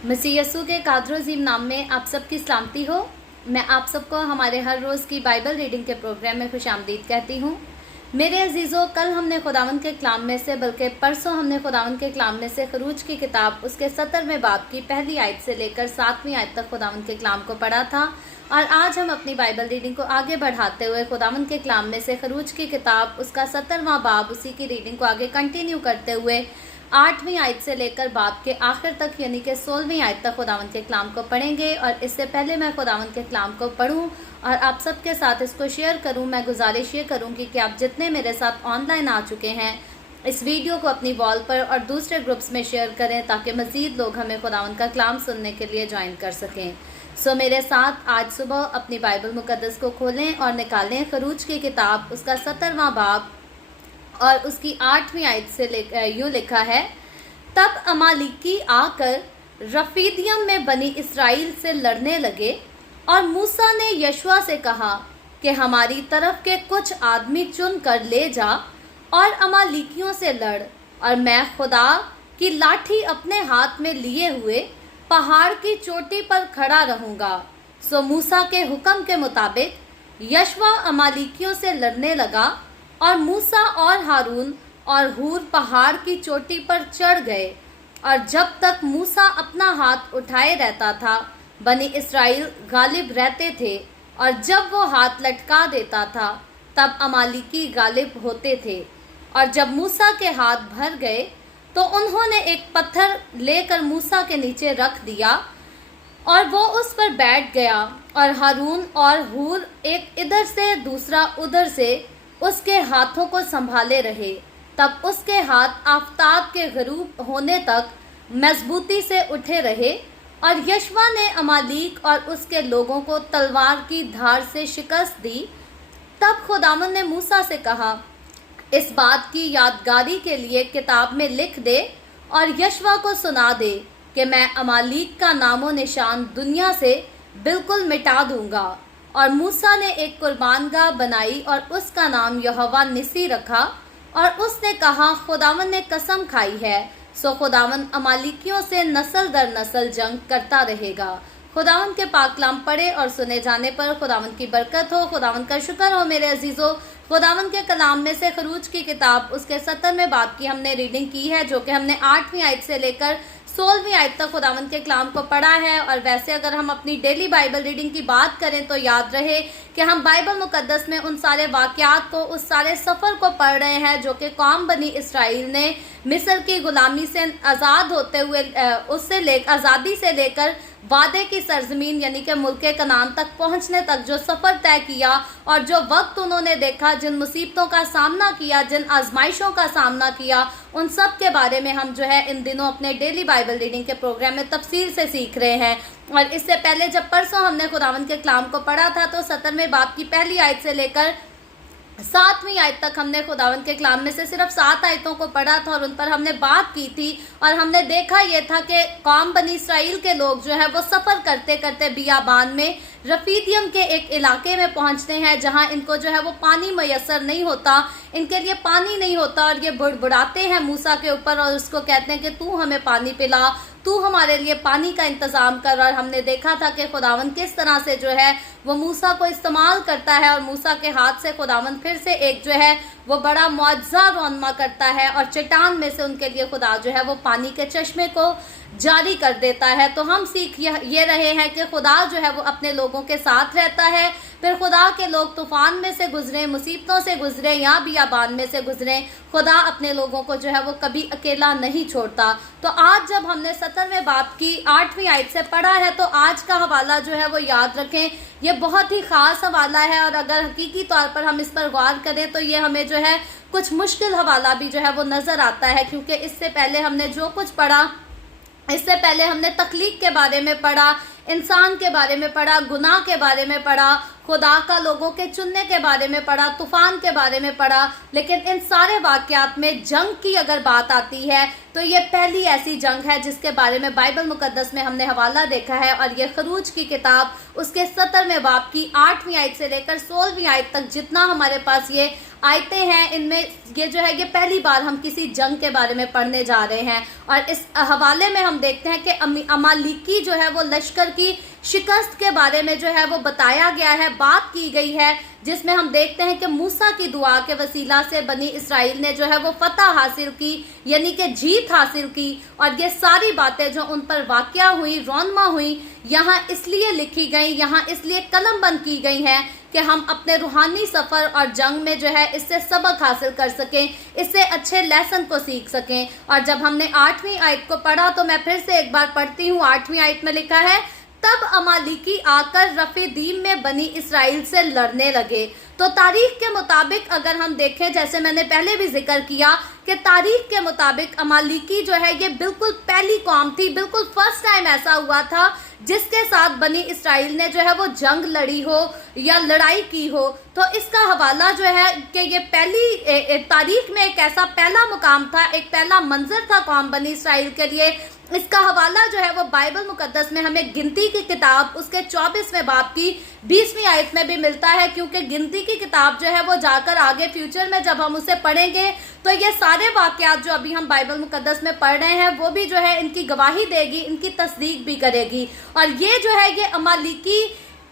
मसीह यस्सु के कादर अज़ीम नाम में आप सबकी सलामती हो। मैं आप सबको हमारे हर रोज़ की बाइबल रीडिंग के प्रोग्राम में खुशामदीद कहती हूँ। मेरे अजीज़ों, कल हमने खुदावंद के कलाम में से बल्कि परसों हमने खुदावंद के कलाम में से खरूज की किताब उसके 17वें बाब की पहली आयत से लेकर 7वीं आयत तक खुदावंद के कलाम को पढ़ा था। और आज हम अपनी बाइबल रीडिंग को आगे बढ़ाते हुए खुदावंद के कलाम में से खरूज की किताब उसका 17वां बाब उसी की रीडिंग को आगे कंटिन्यू करते हुए 8वीं आयत से लेकर बाब के आखिर तक यानी कि 16वीं आयत तक खुदावंद के कलाम को पढ़ेंगे। और इससे पहले मैं खुदावंद के कलाम को पढ़ूं और आप सबके साथ इसको शेयर करूं, मैं गुजारिश ये करूंगी कि आप जितने मेरे साथ ऑनलाइन आ चुके हैं इस वीडियो को अपनी वॉल पर और दूसरे ग्रुप्स में शेयर करें ताकि मज़ीद लोग हमें खुदावंद का कलाम सुनने के लिए ज्वाइन कर सकें। सो मेरे साथ आज सुबह अपनी बाइबल मुकद्दस को खोलें और निकालें खरूज की किताब उसका 17वां बाब और उसकी 8वीं आयत से यूँ लिखा है, तब अमालिकी आकर रफीदियम में बनी इसराइल से लड़ने लगे और मूसा ने यशवा से कहा कि हमारी तरफ के कुछ आदमी चुन कर ले जा और अमालिकियों से लड़, और मैं खुदा की लाठी अपने हाथ में लिए हुए पहाड़ की चोटी पर खड़ा रहूंगा। सो मूसा के हुक्म के मुताबिक यशवा अमालिकियों से लड़ने लगा और मूसा और हारून और हूर पहाड़ की चोटी पर चढ़ गए। और जब तक मूसा अपना हाथ उठाए रहता था बनी इसराइल गालिब रहते थे, और जब वो हाथ लटका देता था तब अमालिकी गालिब होते थे। और जब मूसा के हाथ भर गए तो उन्होंने एक पत्थर लेकर मूसा के नीचे रख दिया और वो उस पर बैठ गया, और हारून और हूर एक इधर से दूसरा उधर से उसके हाथों को संभाले रहे। तब उसके हाथ आफताब के गरूब होने तक मजबूती से उठे रहे, और यशवा ने अमालीक और उसके लोगों को तलवार की धार से शिकस्त दी। तब खुदावंद ने मूसा से कहा, इस बात की यादगारी के लिए किताब में लिख दे और यशवा को सुना दे कि मैं अमालीक का नामो निशान दुनिया से बिल्कुल मिटा दूंगा। और मूसा ने एक कुर्बानगाह बनाई और उसका नाम यहोवा निसी रखा, और उसने कहा, खुदावंद ने कसम खाई है, सो खुदावंद अमालिकियों से नस्ल दर नस्ल जंग करता रहेगा। खुदावंद के पाक कलाम पढ़े और सुने जाने पर खुदावंद की बरकत हो। खुदावंद का शुक्र हो मेरे अजीज़ों। खुदावंद के कलाम में से खरूज की किताब उसके 17वें बाब की हमने रीडिंग की है, जो कि हमने 8वीं आयत से लेकर 16वीं आयत तक खुदावंद के कलाम को पढ़ा है। और वैसे अगर हम अपनी डेली बाइबल रीडिंग की बात करें तो याद रहे कि हम बाइबल मुकद्दस में उन सारे वाक़यात को, उस सारे सफ़र को पढ़ रहे हैं जो कि कौम बनी इसराइल ने मिस्र की गुलामी से आज़ाद होते हुए आज़ादी से लेकर वादे की सरजमीन यानी कि मुल्क कनान तक पहुंचने तक जो सफ़र तय किया, और जो वक्त उन्होंने देखा, जिन मुसीबतों का सामना किया, जिन आजमाइशों का सामना किया, उन सब के बारे में हम जो है इन दिनों अपने डेली बाइबल रीडिंग के प्रोग्राम में तफसील से सीख रहे हैं। और इससे पहले जब परसों हमने खुदावंद के कलाम को पढ़ा था तो 17वें बाब की पहली आयत से लेकर 7वीं आयत तक हमने खुदावंद के कलाम में से सिर्फ 7 आयतों को पढ़ा था और उन पर हमने बात की थी। और हमने देखा यह था कि कौम बनी इसराइल के लोग जो है वो सफ़र करते करते बियाबान में रफीदियम के एक इलाके में पहुंचते हैं जहां इनको जो है वो पानी मैसर नहीं होता, इनके लिए पानी नहीं होता, और ये बुड़बुड़ाते हैं मूसा के ऊपर और उसको कहते हैं कि तू हमें पानी पिला, तू हमारे लिए पानी का इंतज़ाम कर। और हमने देखा था कि खुदावंद किस तरह से जो है वो मूसा को इस्तेमाल करता है, और मूसा के हाथ से खुदावंद फिर से एक जो है वो बड़ा मुआज़ा रोनमा करता है, और चट्टान में से उनके लिए खुदा जो है वो पानी के चश्मे को जारी कर देता है। तो हम सीख ये रहे हैं कि खुदा जो है वो अपने लोगों के साथ रहता है। फिर खुदा के लोग तूफ़ान में से गुजरे, मुसीबतों से गुजरे या बियाबान में से गुजरे, खुदा अपने लोगों को जो है वो कभी अकेला नहीं छोड़ता। तो आज जब हमने 17वें बाब की 8वीं आयत से पढ़ा है तो आज का हवाला जो है वो याद रखें, ये बहुत ही ख़ास हवाला है। और अगर हकीकी तौर पर हम इस पर गौर करें तो ये हमें जो है कुछ मुश्किल हवाला भी जो है वो नज़र आता है, क्योंकि इससे पहले हमने जो कुछ पढ़ा, इससे पहले हमने तख्लीक के बारे में पढ़ा, इंसान के बारे में पढ़ा, गुनाह के बारे में पढ़ा, खुदा का लोगों के चुनने के बारे में पढ़ा, तूफ़ान के बारे में पढ़ा। लेकिन इन सारे वाक़यात में जंग की अगर बात आती है तो ये पहली ऐसी जंग है जिसके बारे में बाइबल मुकद्दस में हमने हवाला देखा है। और ये खरूज की किताब उसके 17वें बाब की 8वीं आयत से लेकर 16वीं आयत तक जितना हमारे पास ये आयतें हैं, इनमें ये जो है ये पहली बार हम किसी जंग के बारे में पढ़ने जा रहे हैं। और इस हवाले में हम देखते हैं कि अमालिकी जो है वो लश्कर की शिकस्त के बारे में जो है वो बताया गया है, बात की गई है, जिसमें हम देखते हैं कि मूसा की दुआ के वसीला से बनी इसराइल ने जो है वो फतह हासिल की, यानी कि जीत हासिल की। और ये सारी बातें जो उन पर वाक़या हुई, रौनमा हुई, यहाँ इसलिए लिखी गई, यहाँ इसलिए कलम बंद की गई हैं कि हम अपने रूहानी सफ़र और जंग में जो है इससे सबक हासिल कर सकें, इससे अच्छे लेसन को सीख सकें। और जब हमने 8वीं आयत को पढ़ा तो मैं फिर से एक बार पढ़ती हूँ। 8वीं आयत में लिखा है, तब अमालिकी आकर रफीदीम में बनी इसराइल से लड़ने लगे। तो तारीख के मुताबिक अगर हम देखें, जैसे मैंने पहले भी जिक्र किया कि तारीख के मुताबिक अमालिकी जो है ये बिल्कुल पहली कौम थी, बिल्कुल फर्स्ट टाइम ऐसा हुआ था जिसके साथ बनी इसराइल ने जो है वो जंग लड़ी हो या लड़ाई की हो। तो इसका हवाला जो है कि ये पहली तारीख में एक ऐसा पहला मुकाम था, एक पहला मंजर था कौम बनी इसराइल के लिए। इसका हवाला जो है वो बाइबल मुकद्दस में हमें गिनती की किताब उसके 24वें बाब की 20वीं आयत में भी मिलता है, क्योंकि गिनती की किताब जो है वो जाकर आगे फ्यूचर में जब हम उसे पढ़ेंगे तो ये सारे वाक़यात जो अभी हम बाइबल मुकद्दस में पढ़ रहे हैं वो भी जो है इनकी गवाही देगी, इनकी तस्दीक भी करेगी। और ये जो है ये अमालिकी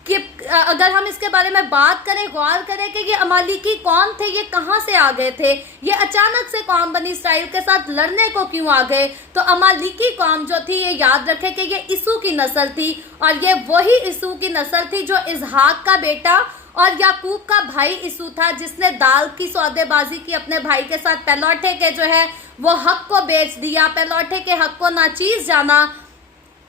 कि अगर हम इसके बारे में बात करें, गौर करें कि ये अमालिकी कौन थे, ये कहाँ से आ गए थे, ये अचानक से कौम बनी इसराइल के साथ लड़ने को क्यों आ गए। तो अमालिकी कौम जो थी ये याद रखें कि ये इसू की नस्ल थी, और ये वही इसू की नस्ल थी जो इसहाक का बेटा और याकूब का भाई इसू था, जिसने दाल की सौदेबाजी की अपने भाई के साथ, पहलौठे के जो है वो हक को बेच दिया, पहलौठे के हक को नाचीज जाना।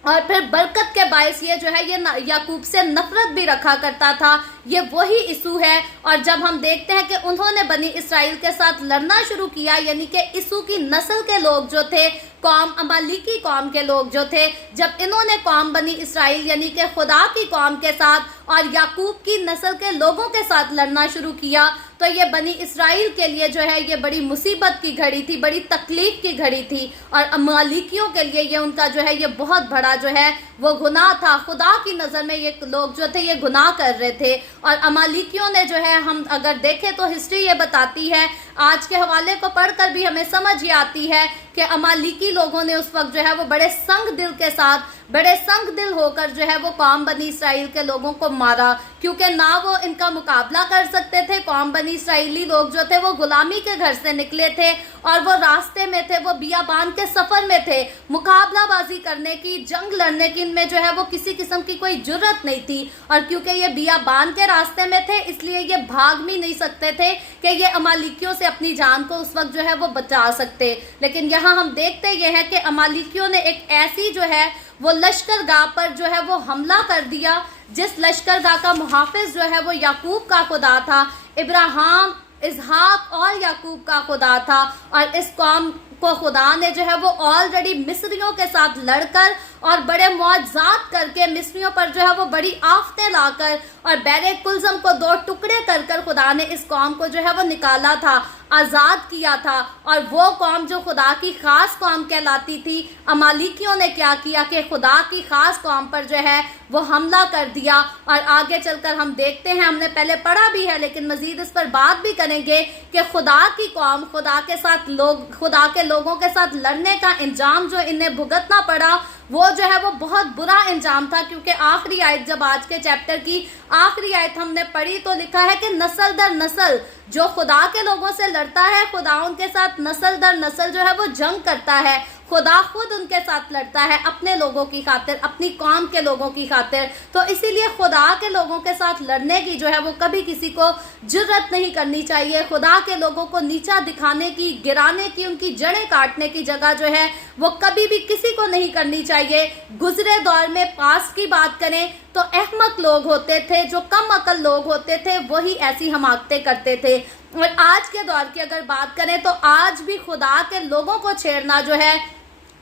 और फिर बरकत के बायस ये जो है ये याकूब से नफरत भी रखा करता था, ये वही इसू है। और जब हम देखते हैं कि उन्होंने बनी इसराइल के साथ लड़ना शुरू किया, यानी कि इसू की नस्ल के लोग जो थे, कौम अमालिकी कौम के लोग जो थे, जब इन्होंने कौम बनी इसराइल यानी कि खुदा की कौम के साथ और याकूब की नस्ल के लोगों के साथ लड़ना शुरू किया, तो ये बनी इसराइल के लिए जो है ये बड़ी मुसीबत की घड़ी थी, बड़ी तकलीफ की घड़ी थी। और अमालिकियों के लिए ये उनका जो है ये बहुत बड़ा जो है वो गुनाह था। खुदा की नज़र में ये लोग जो थे ये गुनाह कर रहे थे। और अमालिकियों ने जो है, हम अगर देखें तो हिस्ट्री ये बताती है, आज के हवाले को पढ़कर भी हमें समझ ये आती है कि अमालिकी लोगों ने उस वक्त जो है वो बड़े संग दिल के साथ, बड़े संग दिल होकर जो है वो कौम बनी इसराइल के लोगों को मारा, क्योंकि ना वो इनका मुकाबला कर सकते थे। कौम बनी इसराइली लोग जो थे वो गुलामी के घर से निकले थे और वो रास्ते में थे, वो बियाबान के सफ़र में थे, मुकाबलाबाजी करने की, जंग लड़ने की इनमें जो है वो किसी किस्म की कोई जुर्रत नहीं थी। और क्योंकि ये बियाबान के रास्ते में थे इसलिए ये भाग भी नहीं सकते थे कि ये अमालिकियों से अपनी जान को उस वक्त जो है वो बचा सकते। लेकिन यहाँ हम देखते ये हैं कि अमालिकियों ने एक ऐसी जो है वो लश्करगाह पर जो है वो हमला कर दिया, जिस लश्करगाह का मुहाफिज जो है वो याकूब का खुदा था, इब्राहिम, इसहाक और याकूब का खुदा था। और इस कौम को खुदा ने जो है वो ऑलरेडी मिस्रियों के साथ लड़कर और बड़े मुआजात करके मिस्रियों पर जो है वो बड़ी आफतें लाकर और बैरे कुलज़म को 2 टुकड़े कर कर खुदा ने इस कौम को जो है वो निकाला था, आज़ाद किया था। और वो कौम जो खुदा की ख़ास कौम कहलाती थी, अमालिकियों ने क्या किया कि खुदा की ख़ास कौम पर जो है वो हमला कर दिया। और आगे चलकर हम देखते हैं, हमने पहले पढ़ा भी है लेकिन मज़ीद इस पर बात भी करेंगे कि खुदा की कौम, खुदा के साथ लोग, खुदा के लोगों के साथ लड़ने का इंजाम जो इन्हें भुगतना पड़ा वो जो है वो बहुत बुरा इंजाम था। क्योंकि आखिरी आयत, जब आज के चैप्टर की आखिरी आयत हमने पढ़ी तो लिखा है कि नस्ल दर नस्ल जो खुदा के लोगों से लड़ता है, खुदा उनके साथ नस्ल दर नस्ल जो है वो जंग करता है। खुदा खुद उनके साथ लड़ता है अपने लोगों की खातिर, अपनी कौम के लोगों की खातिर। तो इसीलिए खुदा के लोगों के साथ लड़ने की जो है वो कभी किसी को जुर्रत नहीं करनी चाहिए। खुदा के लोगों को नीचा दिखाने की, गिराने की, उनकी जड़ें काटने की जगह जो है वो कभी भी किसी को नहीं करनी चाहिए। गुजरे दौर में पास की बात करें तो अहमक लोग होते थे, जो कम अकल लोग होते थे, वही ऐसी हमाकतें करते थे। और आज के दौर की अगर बात करें तो आज भी खुदा के लोगों को छेड़ना जो है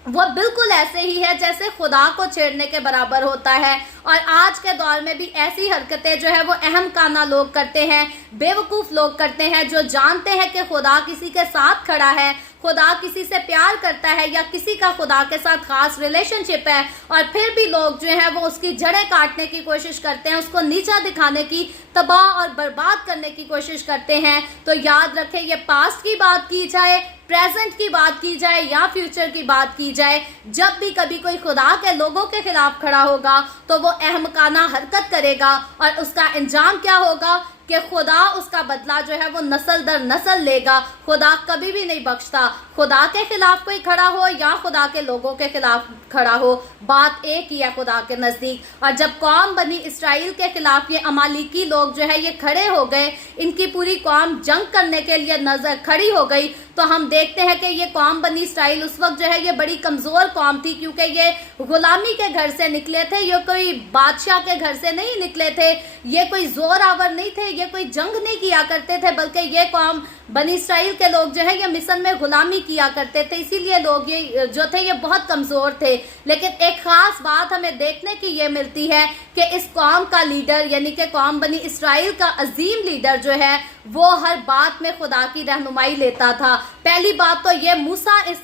वो बिल्कुल ऐसे ही है जैसे खुदा को छेड़ने के बराबर होता है। और आज के दौर में भी ऐसी हरकतें जो है वो अहम काना लोग करते हैं, बेवकूफ़ लोग करते हैं, जो जानते हैं कि खुदा किसी के साथ खड़ा है, खुदा किसी से प्यार करता है या किसी का खुदा के साथ खास रिलेशनशिप है, और फिर भी लोग जो है वो उसकी जड़ें काटने की कोशिश करते हैं, उसको नीचा दिखाने की, तबाह और बर्बाद करने की कोशिश करते हैं। तो याद रखें, ये पास्ट की बात की जाए, प्रेजेंट की बात की जाए या फ्यूचर की बात की जाए, जब भी कभी कोई खुदा के लोगों के खिलाफ खड़ा होगा तो वो अहमकाना हरकत करेगा, और उसका अंजाम क्या होगा कि खुदा उसका बदला जो है वो नस्ल दर नस्ल लेगा। खुदा कभी भी नहीं बख्शता, खुदा के खिलाफ कोई खड़ा हो या खुदा के लोगों के खिलाफ खड़ा हो, बात एक ही है खुदा के नज़दीक। और जब कौम बनी इसराइल के खिलाफ ये अमालिकी लोग जो है ये खड़े हो गए, इनकी पूरी कौम जंग करने के लिए नजर खड़ी हो गई, तो हम देखते हैं कि ये कौम बनी इसराइल उस वक्त जो है ये बड़ी कमज़ोर कौम थी, क्योंकि ये गुलामी के घर से निकले थे, ये कोई बादशाह के घर से नहीं निकले थे, ये कोई जोर आवर नहीं थे, ये कोई जंग नहीं किया करते थे, बल्कि ये कौम बनी इसराइल के लोग जो है ये मिस्र में गुलामी किया करते थे, इसीलिए लोग ये जो थे ये बहुत कमज़ोर थे। लेकिन एक ख़ास बात हमें देखने की ये मिलती है कि इस कौम का लीडर यानी कि कौम बनी इसराइल का अजीम लीडर जो है वो हर बात में खुदा की रहनुमाई लेता था। पहली बात तो ये, मूसा इस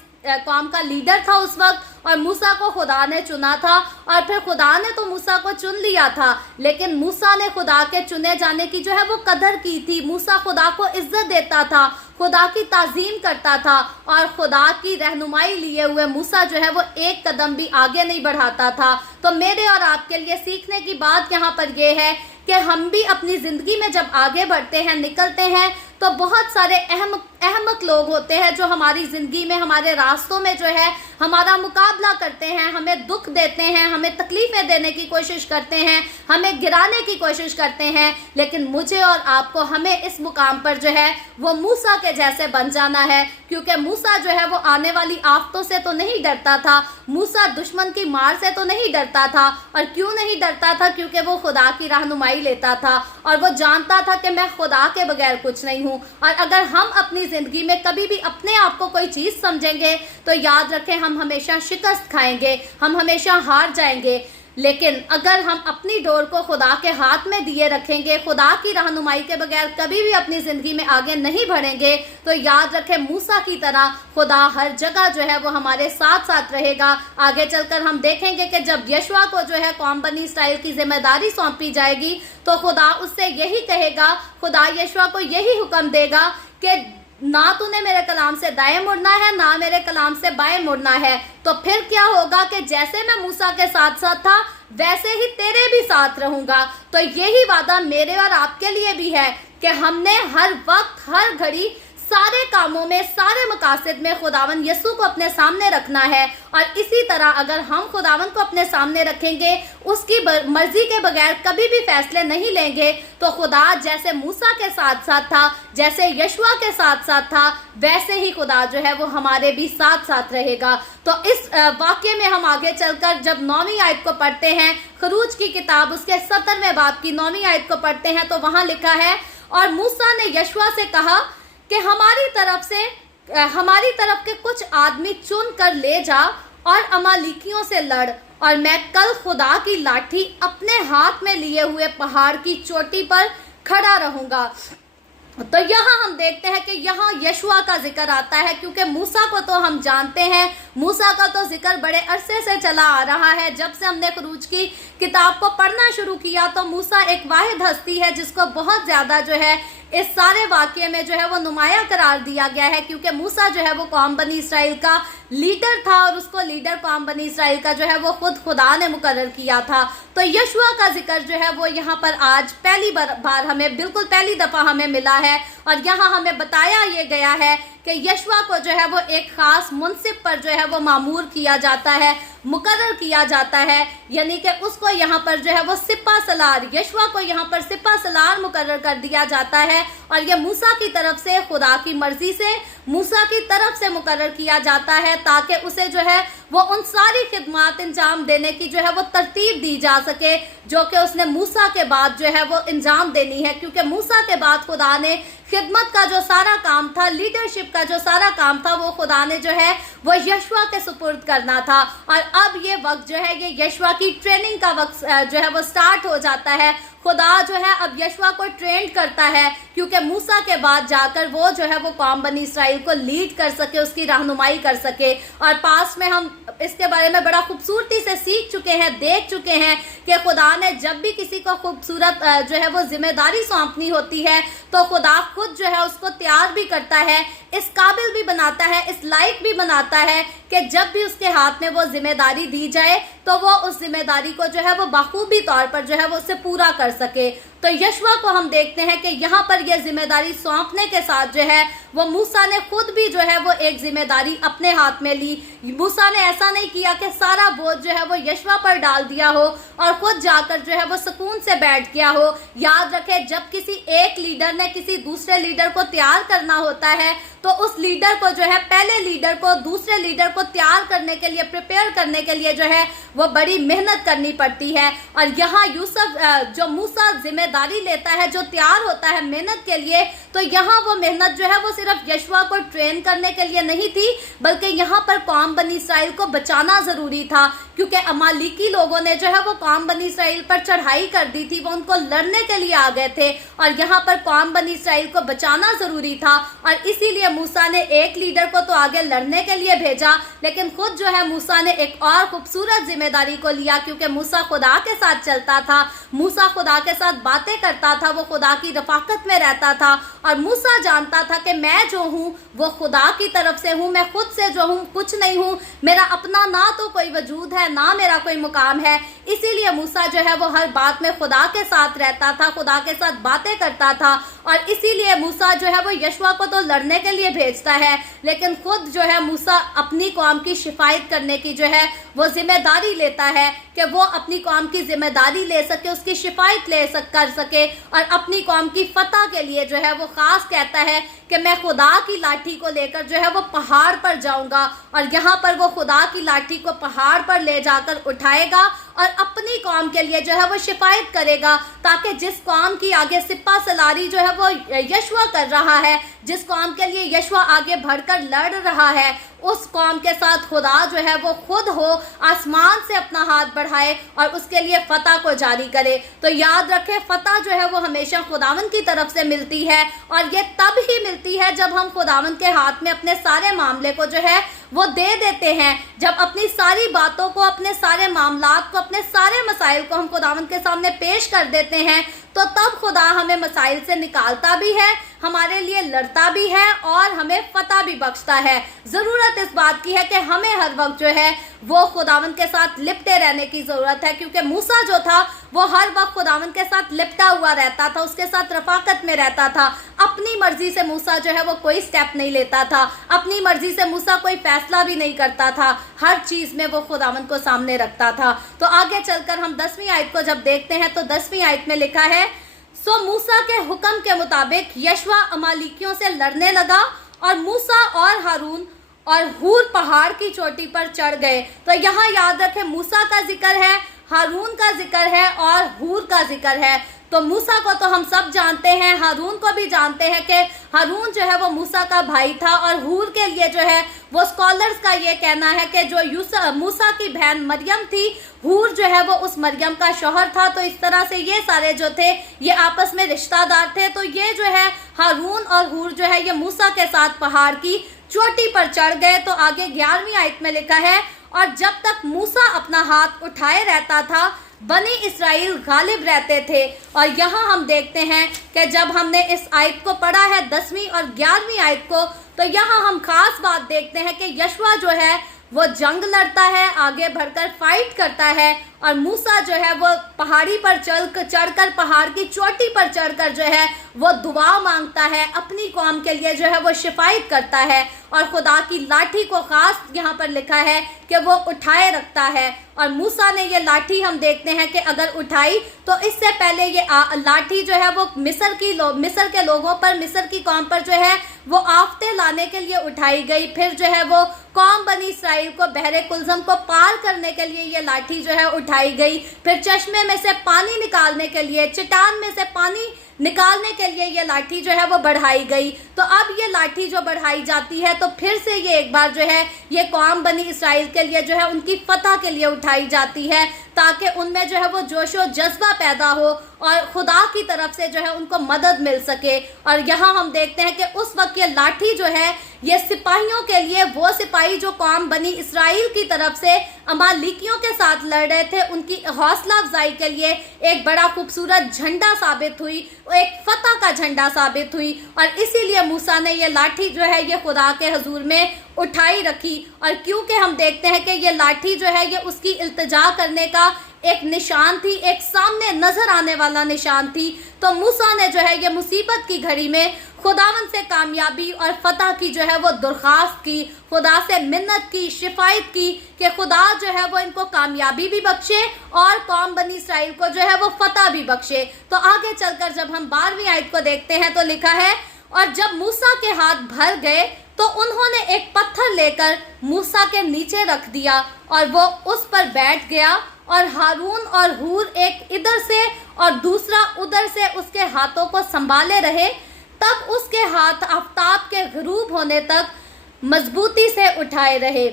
कौम का लीडर था उस वक्त, और मूसा को खुदा ने चुना था, और फिर खुदा ने तो मूसा को चुन लिया था, लेकिन मूसा ने खुदा के चुने जाने की जो है वो कदर की थी। मूसा खुदा को इज्जत देता था, खुदा की ताजीम करता था, और खुदा की रहनुमाई लिए हुए मूसा जो है वो एक कदम भी आगे नहीं बढ़ाता था। तो मेरे और आपके लिए सीखने की बात यहाँ पर यह है कि हम भी अपनी ज़िंदगी में जब आगे बढ़ते हैं, निकलते हैं, तो बहुत सारे अहमक लोग होते हैं जो हमारी ज़िंदगी में, हमारे रास्तों में जो है हमारा मुकाबला करते हैं, हमें दुख देते हैं, हमें तकलीफ़ें देने की कोशिश करते हैं, हमें गिराने की कोशिश करते हैं। लेकिन मुझे और आपको, हमें इस मुकाम पर जो है वो मूसा के जैसे बन जाना है, क्योंकि मूसा जो है वो आने वाली आफतों से तो नहीं डरता था, मूसा दुश्मन की मार से तो नहीं डरता था। और क्यों नहीं डरता था? क्योंकि वो खुदा की रहनुमाई लेता था, और वो जानता था कि मैं खुदा के बगैर कुछ नहीं हूँ। और अगर हम अपनी ज़िंदगी में कभी भी अपने आप को कोई चीज़ समझेंगे तो याद रखें, हम हमेशा शिकस्त खाएंगे, हम हमेशा हार जाएंगे। लेकिन अगर हम अपनी डोर को खुदा के हाथ में दिए रखेंगे, खुदा की रहनुमाई के बगैर कभी भी अपनी ज़िंदगी में आगे नहीं बढ़ेंगे, तो याद रखें, मूसा की तरह खुदा हर जगह जो है वो हमारे साथ साथ रहेगा। आगे चलकर हम देखेंगे कि जब यशवा को जो है कौम बनी इसराइल की जिम्मेदारी सौंपी जाएगी, तो खुदा उससे यही कहेगा, खुदा यशवा को यही हुक्म देगा कि ना तूने मेरे कलाम से दाएं मुड़ना है, ना मेरे कलाम से बाएं मुड़ना है। तो फिर क्या होगा कि जैसे मैं मूसा के साथ साथ था, वैसे ही तेरे भी साथ रहूंगा। तो यही वादा मेरे और आपके लिए भी है कि हमने हर वक्त, हर घड़ी, सारे कामों में, सारे मकासद में खुदावन यीशु को अपने सामने रखना है। और इसी तरह अगर हम खुदावन को अपने सामने रखेंगे, उसकी मर्जी के बगैर कभी भी फैसले नहीं लेंगे, तो खुदा जैसे मूसा के साथ साथ था, जैसे यशवा के साथ साथ था, वैसे ही खुदा जो है वो हमारे भी साथ साथ रहेगा। तो इस वाक्य में हम आगे चलकर जब 9वीं आयत को पढ़ते हैं, खरूज की किताब उसके 17वें बाब की 9वीं आयत को पढ़ते हैं, तो वहाँ लिखा है, और मूसा ने यशवा से कहा कि हमारी तरफ के कुछ आदमी चुन कर ले जा और अमालिकियों से लड़, और मैं कल खुदा की लाठी अपने हाथ में लिए हुए पहाड़ की चोटी पर खड़ा रहूंगा। तो यहाँ हम देखते हैं कि यहाँ यशवा का जिक्र आता है, क्योंकि मूसा को तो हम जानते हैं, मूसा का तो जिक्र बड़े अरसे से चला आ रहा है। जब से हमने खरूज की किताब को पढ़ना शुरू किया, तो मूसा एक वाहिद हस्ती है जिसको बहुत ज़्यादा जो है इस सारे वाक़ये में जो है वो नुमाया करार दिया गया है, क्योंकि मूसा जो है वो कौम बनी इसराइल का लीडर था, और उसको लीडर कौम बनी इसराइल का जो है वो खुद खुदा ने मुकर्रर किया था। तो यशवा का जिक्र जो है वो यहाँ पर आज पहली बार हमें, बिल्कुल पहली दफ़ा हमें मिला है, और यहाँ हमें बताया ये गया है कि यशवा को जो है वो एक ख़ास मुनसिब पर जो है वो मामूर किया जाता है, मुकर्रर किया जाता है, यानी कि उसको यहाँ पर जो है वो सिपा सलार, यशवा को यहाँ पर सिपा सलार मुकर्रर कर दिया जाता है। और ये मूसा की तरफ से, खुदा की मर्जी से मूसा की तरफ से मुकर्रर किया जाता है, ताकि उसे जो है वो उन सारी खिदमात इंजाम देने की जो है वो तरतीब दी जा सके, जो कि उसने मूसा के बाद जो है वो इंजाम देनी है, क्योंकि मूसा के बाद खुदा ने खिदमत का जो सारा काम था, लीडरशिप का जो सारा काम था, वो खुदा ने जो है वो यशवा के सुपुर्द करना था। और अब ये वक्त जो है, ये यशवा की ट्रेनिंग का वक्त जो है वो स्टार्ट हो जाता है। खुदा जो है अब यशवा को ट्रेन करता है, क्योंकि मूसा के बाद जाकर वो जो है वो कौम बनी इसराइल को लीड कर सके, उसकी रहनुमाई कर सके। और पास में हम इसके बारे में बड़ा खूबसूरती से सीख चुके हैं, देख चुके हैं कि खुदा ने जब भी किसी को खूबसूरत जो है वो जिम्मेदारी सौंपनी होती है, तो खुदा खुद जो है उसको तैयार भी करता है, इस काबिल भी बनाता है, इस लायक भी बनाता है कि जब भी उसके हाथ में वो जिम्मेदारी दी जाए तो वो उस जिम्मेदारी को जो है वो बखूबी तौर पर जो है वो उसे पूरा कर सके। तो यशवा को हम देखते हैं कि यहाँ पर यह जिम्मेदारी सौंपने के साथ जो है वो मूसा ने खुद भी जो है वो एक जिम्मेदारी अपने हाथ में ली। मूसा ने ऐसा नहीं किया कि सारा बोझ जो है वो यशवा पर डाल दिया हो और खुद जाकर जो है वो सुकून से बैठ गया हो। याद रखें, जब किसी एक लीडर ने किसी दूसरे लीडर को तैयार करना होता है, तो उस लीडर को जो है, पहले लीडर को दूसरे लीडर को तैयार करने के लिए, प्रिपेयर करने के लिए जो है वो बड़ी मेहनत करनी पड़ती है। और यहाँ यूसुफ जो मूसा जिम्मेदारी लेता है, जो तैयार होता है मेहनत के लिए, तो यहाँ वो मेहनत जो है वो सिर्फ यशवा को ट्रेन करने के लिए नहीं थी, बल्कि यहाँ पर कौम बनी इसराइल को बचाना जरूरी था, क्योंकि अमालिकी लोगों ने जो है वो कौम बनी इसराइल पर चढ़ाई कर दी थी, वो उनको लड़ने के लिए आ गए थे और यहाँ पर कौम बनी इसराइल को बचाना जरूरी था। और इसीलिए मूसा ने एक लीडर को तो आगे लड़ने के लिए भेजा, लेकिन खुद जो है मूसा ने एक और खूबसूरत जिम्मेदारी को लिया, क्योंकि मूसा खुदा के साथ चलता था, मूसा खुदा के साथ बातें करता था, वो खुदा की रफाकत में रहता था। और मूसा जानता था कि मैं जो हूँ वो खुदा की तरफ से हूँ, मैं खुद से जो हूँ कुछ नहीं हूँ, मेरा अपना ना तो कोई वजूद है, ना मेरा कोई मुकाम है। इसीलिए मूसा जो है वो हर बात में खुदा के साथ रहता था, खुदा के साथ बातें करता था। और इसीलिए मूसा जो है वो यशवा को तो लड़ने के लिए भेजता है, लेकिन खुद जो है मूसा अपनी कौम की शिफायत करने की जो है वो जिम्मेदारी लेता है कि वो अपनी कौम की जिम्मेदारी ले सके, उसकी शिफायत कर सके और अपनी कौम की फतह के लिए जो है वो खास कहता है कि मैं खुदा की लाठी को लेकर जो है वो पहाड़ पर जाऊंगा। और यहाँ पर वो खुदा की लाठी को पहाड़ पर ले जाकर उठाएगा और अपनी कौम के लिए जो है वो शिफायत करेगा, ताकि जिस कौम की आगे सिपा सलारी जो है वो यशवा कर रहा है, जिस कौम के लिए यशवा आगे बढ़कर लड़ रहा है, उस कौम के साथ खुदा जो है वो खुद हो, आसमान से अपना हाथ बढ़ाए और उसके लिए फतह को जारी करे। तो याद रखें, फतह जो है वो हमेशा खुदावन की तरफ से मिलती है, और ये तब ही मिलती है जब हम खुदावन के हाथ में अपने सारे मामले को जो है वो दे देते हैं। जब अपनी सारी बातों को, अपने सारे मामलात को, अपने सारे मसाइल को हम खुदावन के सामने पेश कर देते हैं, तो तब खुदा हमें मसाइल से निकालता भी है, हमारे लिए लड़ता भी है और हमें फतह भी बख्शता है। ज़रूरत इस बात की है कि हमें हर वक्त जो है वो खुदावन के साथ लिपटे रहने की ज़रूरत है, क्योंकि मूसा जो था वो हर वक्त खुदावन के साथ लिपटा हुआ रहता था, उसके साथ रफाकत में रहता था। अपनी मर्जी से मूसा जो है वो कोई स्टेप नहीं लेता था, अपनी मर्जी से मूसा कोई फैसला भी नहीं करता था, हर चीज़ में वो खुदावन को सामने रखता था। तो आगे चलकर हम 10वीं आयत को जब देखते हैं तो 10वीं आयत में लिखा है, सो मूसा के हुक्म के मुताबिक यशवा अमालिकियों से लड़ने लगा और मूसा और हारून और हूर पहाड़ की चोटी पर चढ़ गए। तो यहाँ याद रखें, मूसा का जिक्र है, हारून का जिक्र है और हूर का जिक्र है। तो मूसा को तो हम सब जानते हैं, हारून को भी जानते हैं कि हारून जो है वो मूसा का भाई था, और हूर के लिए जो है वो स्कॉलर्स का ये कहना है कि जो मूसा की बहन मरियम थी, हूर जो है वो उस मरियम का शौहर था। तो इस तरह से ये सारे जो थे ये आपस में रिश्तेदार थे। तो ये जो है हारून और हूर जो है ये मूसा के साथ पहाड़ की चोटी पर चढ़ गए। तो आगे 11वीं आयत में लिखा है, और जब तक मूसा अपना हाथ उठाए रहता था बनी इसराइल गालिब रहते थे। और यहाँ हम देखते हैं कि जब हमने इस आयत को पढ़ा है 10वीं और 11वीं आयत को, तो यहाँ हम खास बात देखते हैं कि यशवा जो है वो जंग लड़ता है, आगे बढ़कर फाइट करता है, और मूसा जो है वो पहाड़ी पर चढ़कर पहाड़ की चोटी पर चढ़कर जो है वो दुआ मांगता है, अपनी कौम के लिए जो है वो शिफायत करता है, और खुदा की लाठी को खास यहाँ पर लिखा है कि वो उठाए रखता है। और मूसा ने ये लाठी हम देखते हैं कि अगर उठाई तो इससे पहले ये लाठी जो है वो मिस्र के लोगों पर, मिस्र की कौम पर जो है वो आफते लाने के लिए उठाई गई। फिर जो है वो कौम बनी इसराइल को बहरे कुलज़म को पार करने के लिए ये लाठी जो है उठाई गई। फिर चश्मे में से पानी निकालने के लिए, चट्टान में से पानी نکالنے کے لیے یہ لاٹھی جو ہے وہ بڑھائی گئی. تو اب یہ لاٹھی جو بڑھائی جاتی ہے تو پھر سے یہ ایک بار جو ہے یہ قوم بنی اسرائیل کے لیے جو ہے ان کی فتح کے لیے اٹھائی جاتی ہے تاکہ ان میں جو ہے وہ جوش و جذبہ پیدا ہو اور خدا کی طرف سے جو ہے ان کو مدد مل سکے. اور یہاں ہم دیکھتے ہیں کہ اس وقت یہ لاٹھی جو ہے یہ سپاہیوں کے لیے، وہ سپاہی جو قوم بنی اسرائیل کی طرف سے امالیکیوں کے ساتھ لڑ رہے تھے، ان کی حوصلہ افزائی کے لیے ایک بڑا خوبصورت جھنڈا ثابت ہوئی، ایک فتح کا جھنڈا ثابت ہوئی. اور اسی لیے موسیٰ نے یہ لاٹھی جو ہے یہ خدا کے حضور میں اٹھائی رکھی. اور کیونکہ ہم دیکھتے ہیں کہ یہ لاٹھی جو ہے یہ اس کی التجا کرنے کا ایک نشان تھی، ایک سامنے نظر آنے والا نشان تھی، تو موسیٰ نے جو ہے یہ مصیبت کی گھڑی میں خداوند سے کامیابی اور فتح کی جو ہے وہ درخواست کی، خدا سے منت کی، شفاعت کی کہ خدا جو ہے وہ ان کو کامیابی بھی بخشے اور قوم بنی اسرائیل کو جو ہے وہ فتح بھی بخشے. تو آگے چل کر جب ہم 12ویں آیت کو دیکھتے ہیں تو لکھا ہے، اور جب موسیٰ کے ہاتھ بھر گئے تو انہوں نے ایک پتھر لے کر موسیٰ کے نیچے رکھ دیا اور وہ اس پر بیٹھ گیا، اور ہارون اور ہور ایک ادھر سے اور دوسرا ادھر سے اس کے ہاتھوں کو سنبھالے رہے. تب اس کے ہاتھ آفتاب کے غروب ہونے تک مضبوطی سے اٹھائے رہے.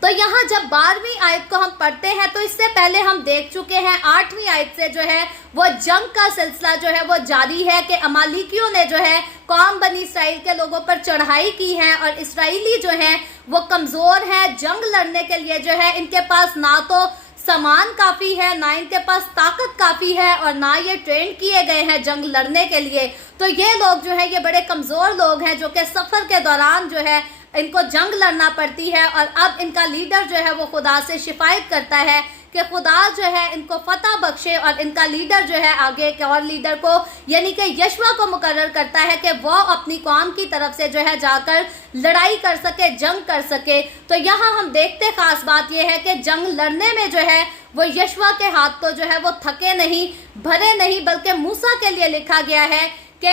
تو یہاں جب 12ویں آیت کو ہم پڑھتے ہیں تو اس سے پہلے ہم دیکھ چکے ہیں 8ویں آیت سے جو ہے وہ جنگ کا سلسلہ جو ہے وہ جاری ہے کہ امالیکیوں نے جو ہے قوم بنی اسرائیل کے لوگوں پر چڑھائی کی ہے، اور اسرائیلی جو ہیں وہ کمزور ہیں. جنگ لڑنے کے لیے جو ہے ان کے پاس نہ تو سامان کافی ہے، نہ ان کے پاس طاقت کافی ہے، اور نہ یہ ٹرین کیے گئے ہیں جنگ لڑنے کے لیے. تو یہ لوگ جو ہے یہ بڑے کمزور لوگ ہیں جو کہ سفر کے دوران جو ہے ان کو جنگ لڑنا پڑتی ہے. اور اب ان کا لیڈر جو ہے وہ خدا سے شفاعت کرتا ہے کہ خدا جو ہے ان کو فتح بخشے، اور ان کا لیڈر جو ہے آگے ایک اور لیڈر کو یعنی کہ یشوع کو مقرر کرتا ہے کہ وہ اپنی قوم کی طرف سے جو ہے جا کر لڑائی کر سکے، جنگ کر سکے. تو یہاں ہم دیکھتے خاص بات یہ ہے کہ جنگ لڑنے میں جو ہے وہ یشوع کے ہاتھ تو جو ہے وہ تھکے نہیں، بھرے نہیں، بلکہ موسیٰ کے لیے لکھا گیا ہے کہ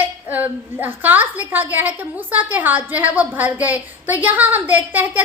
خاص لکھا گیا ہے کہ موسیٰ کے ہاتھ جو ہے وہ بھر گئے. تو یہاں ہم دیکھتے ہیں کہ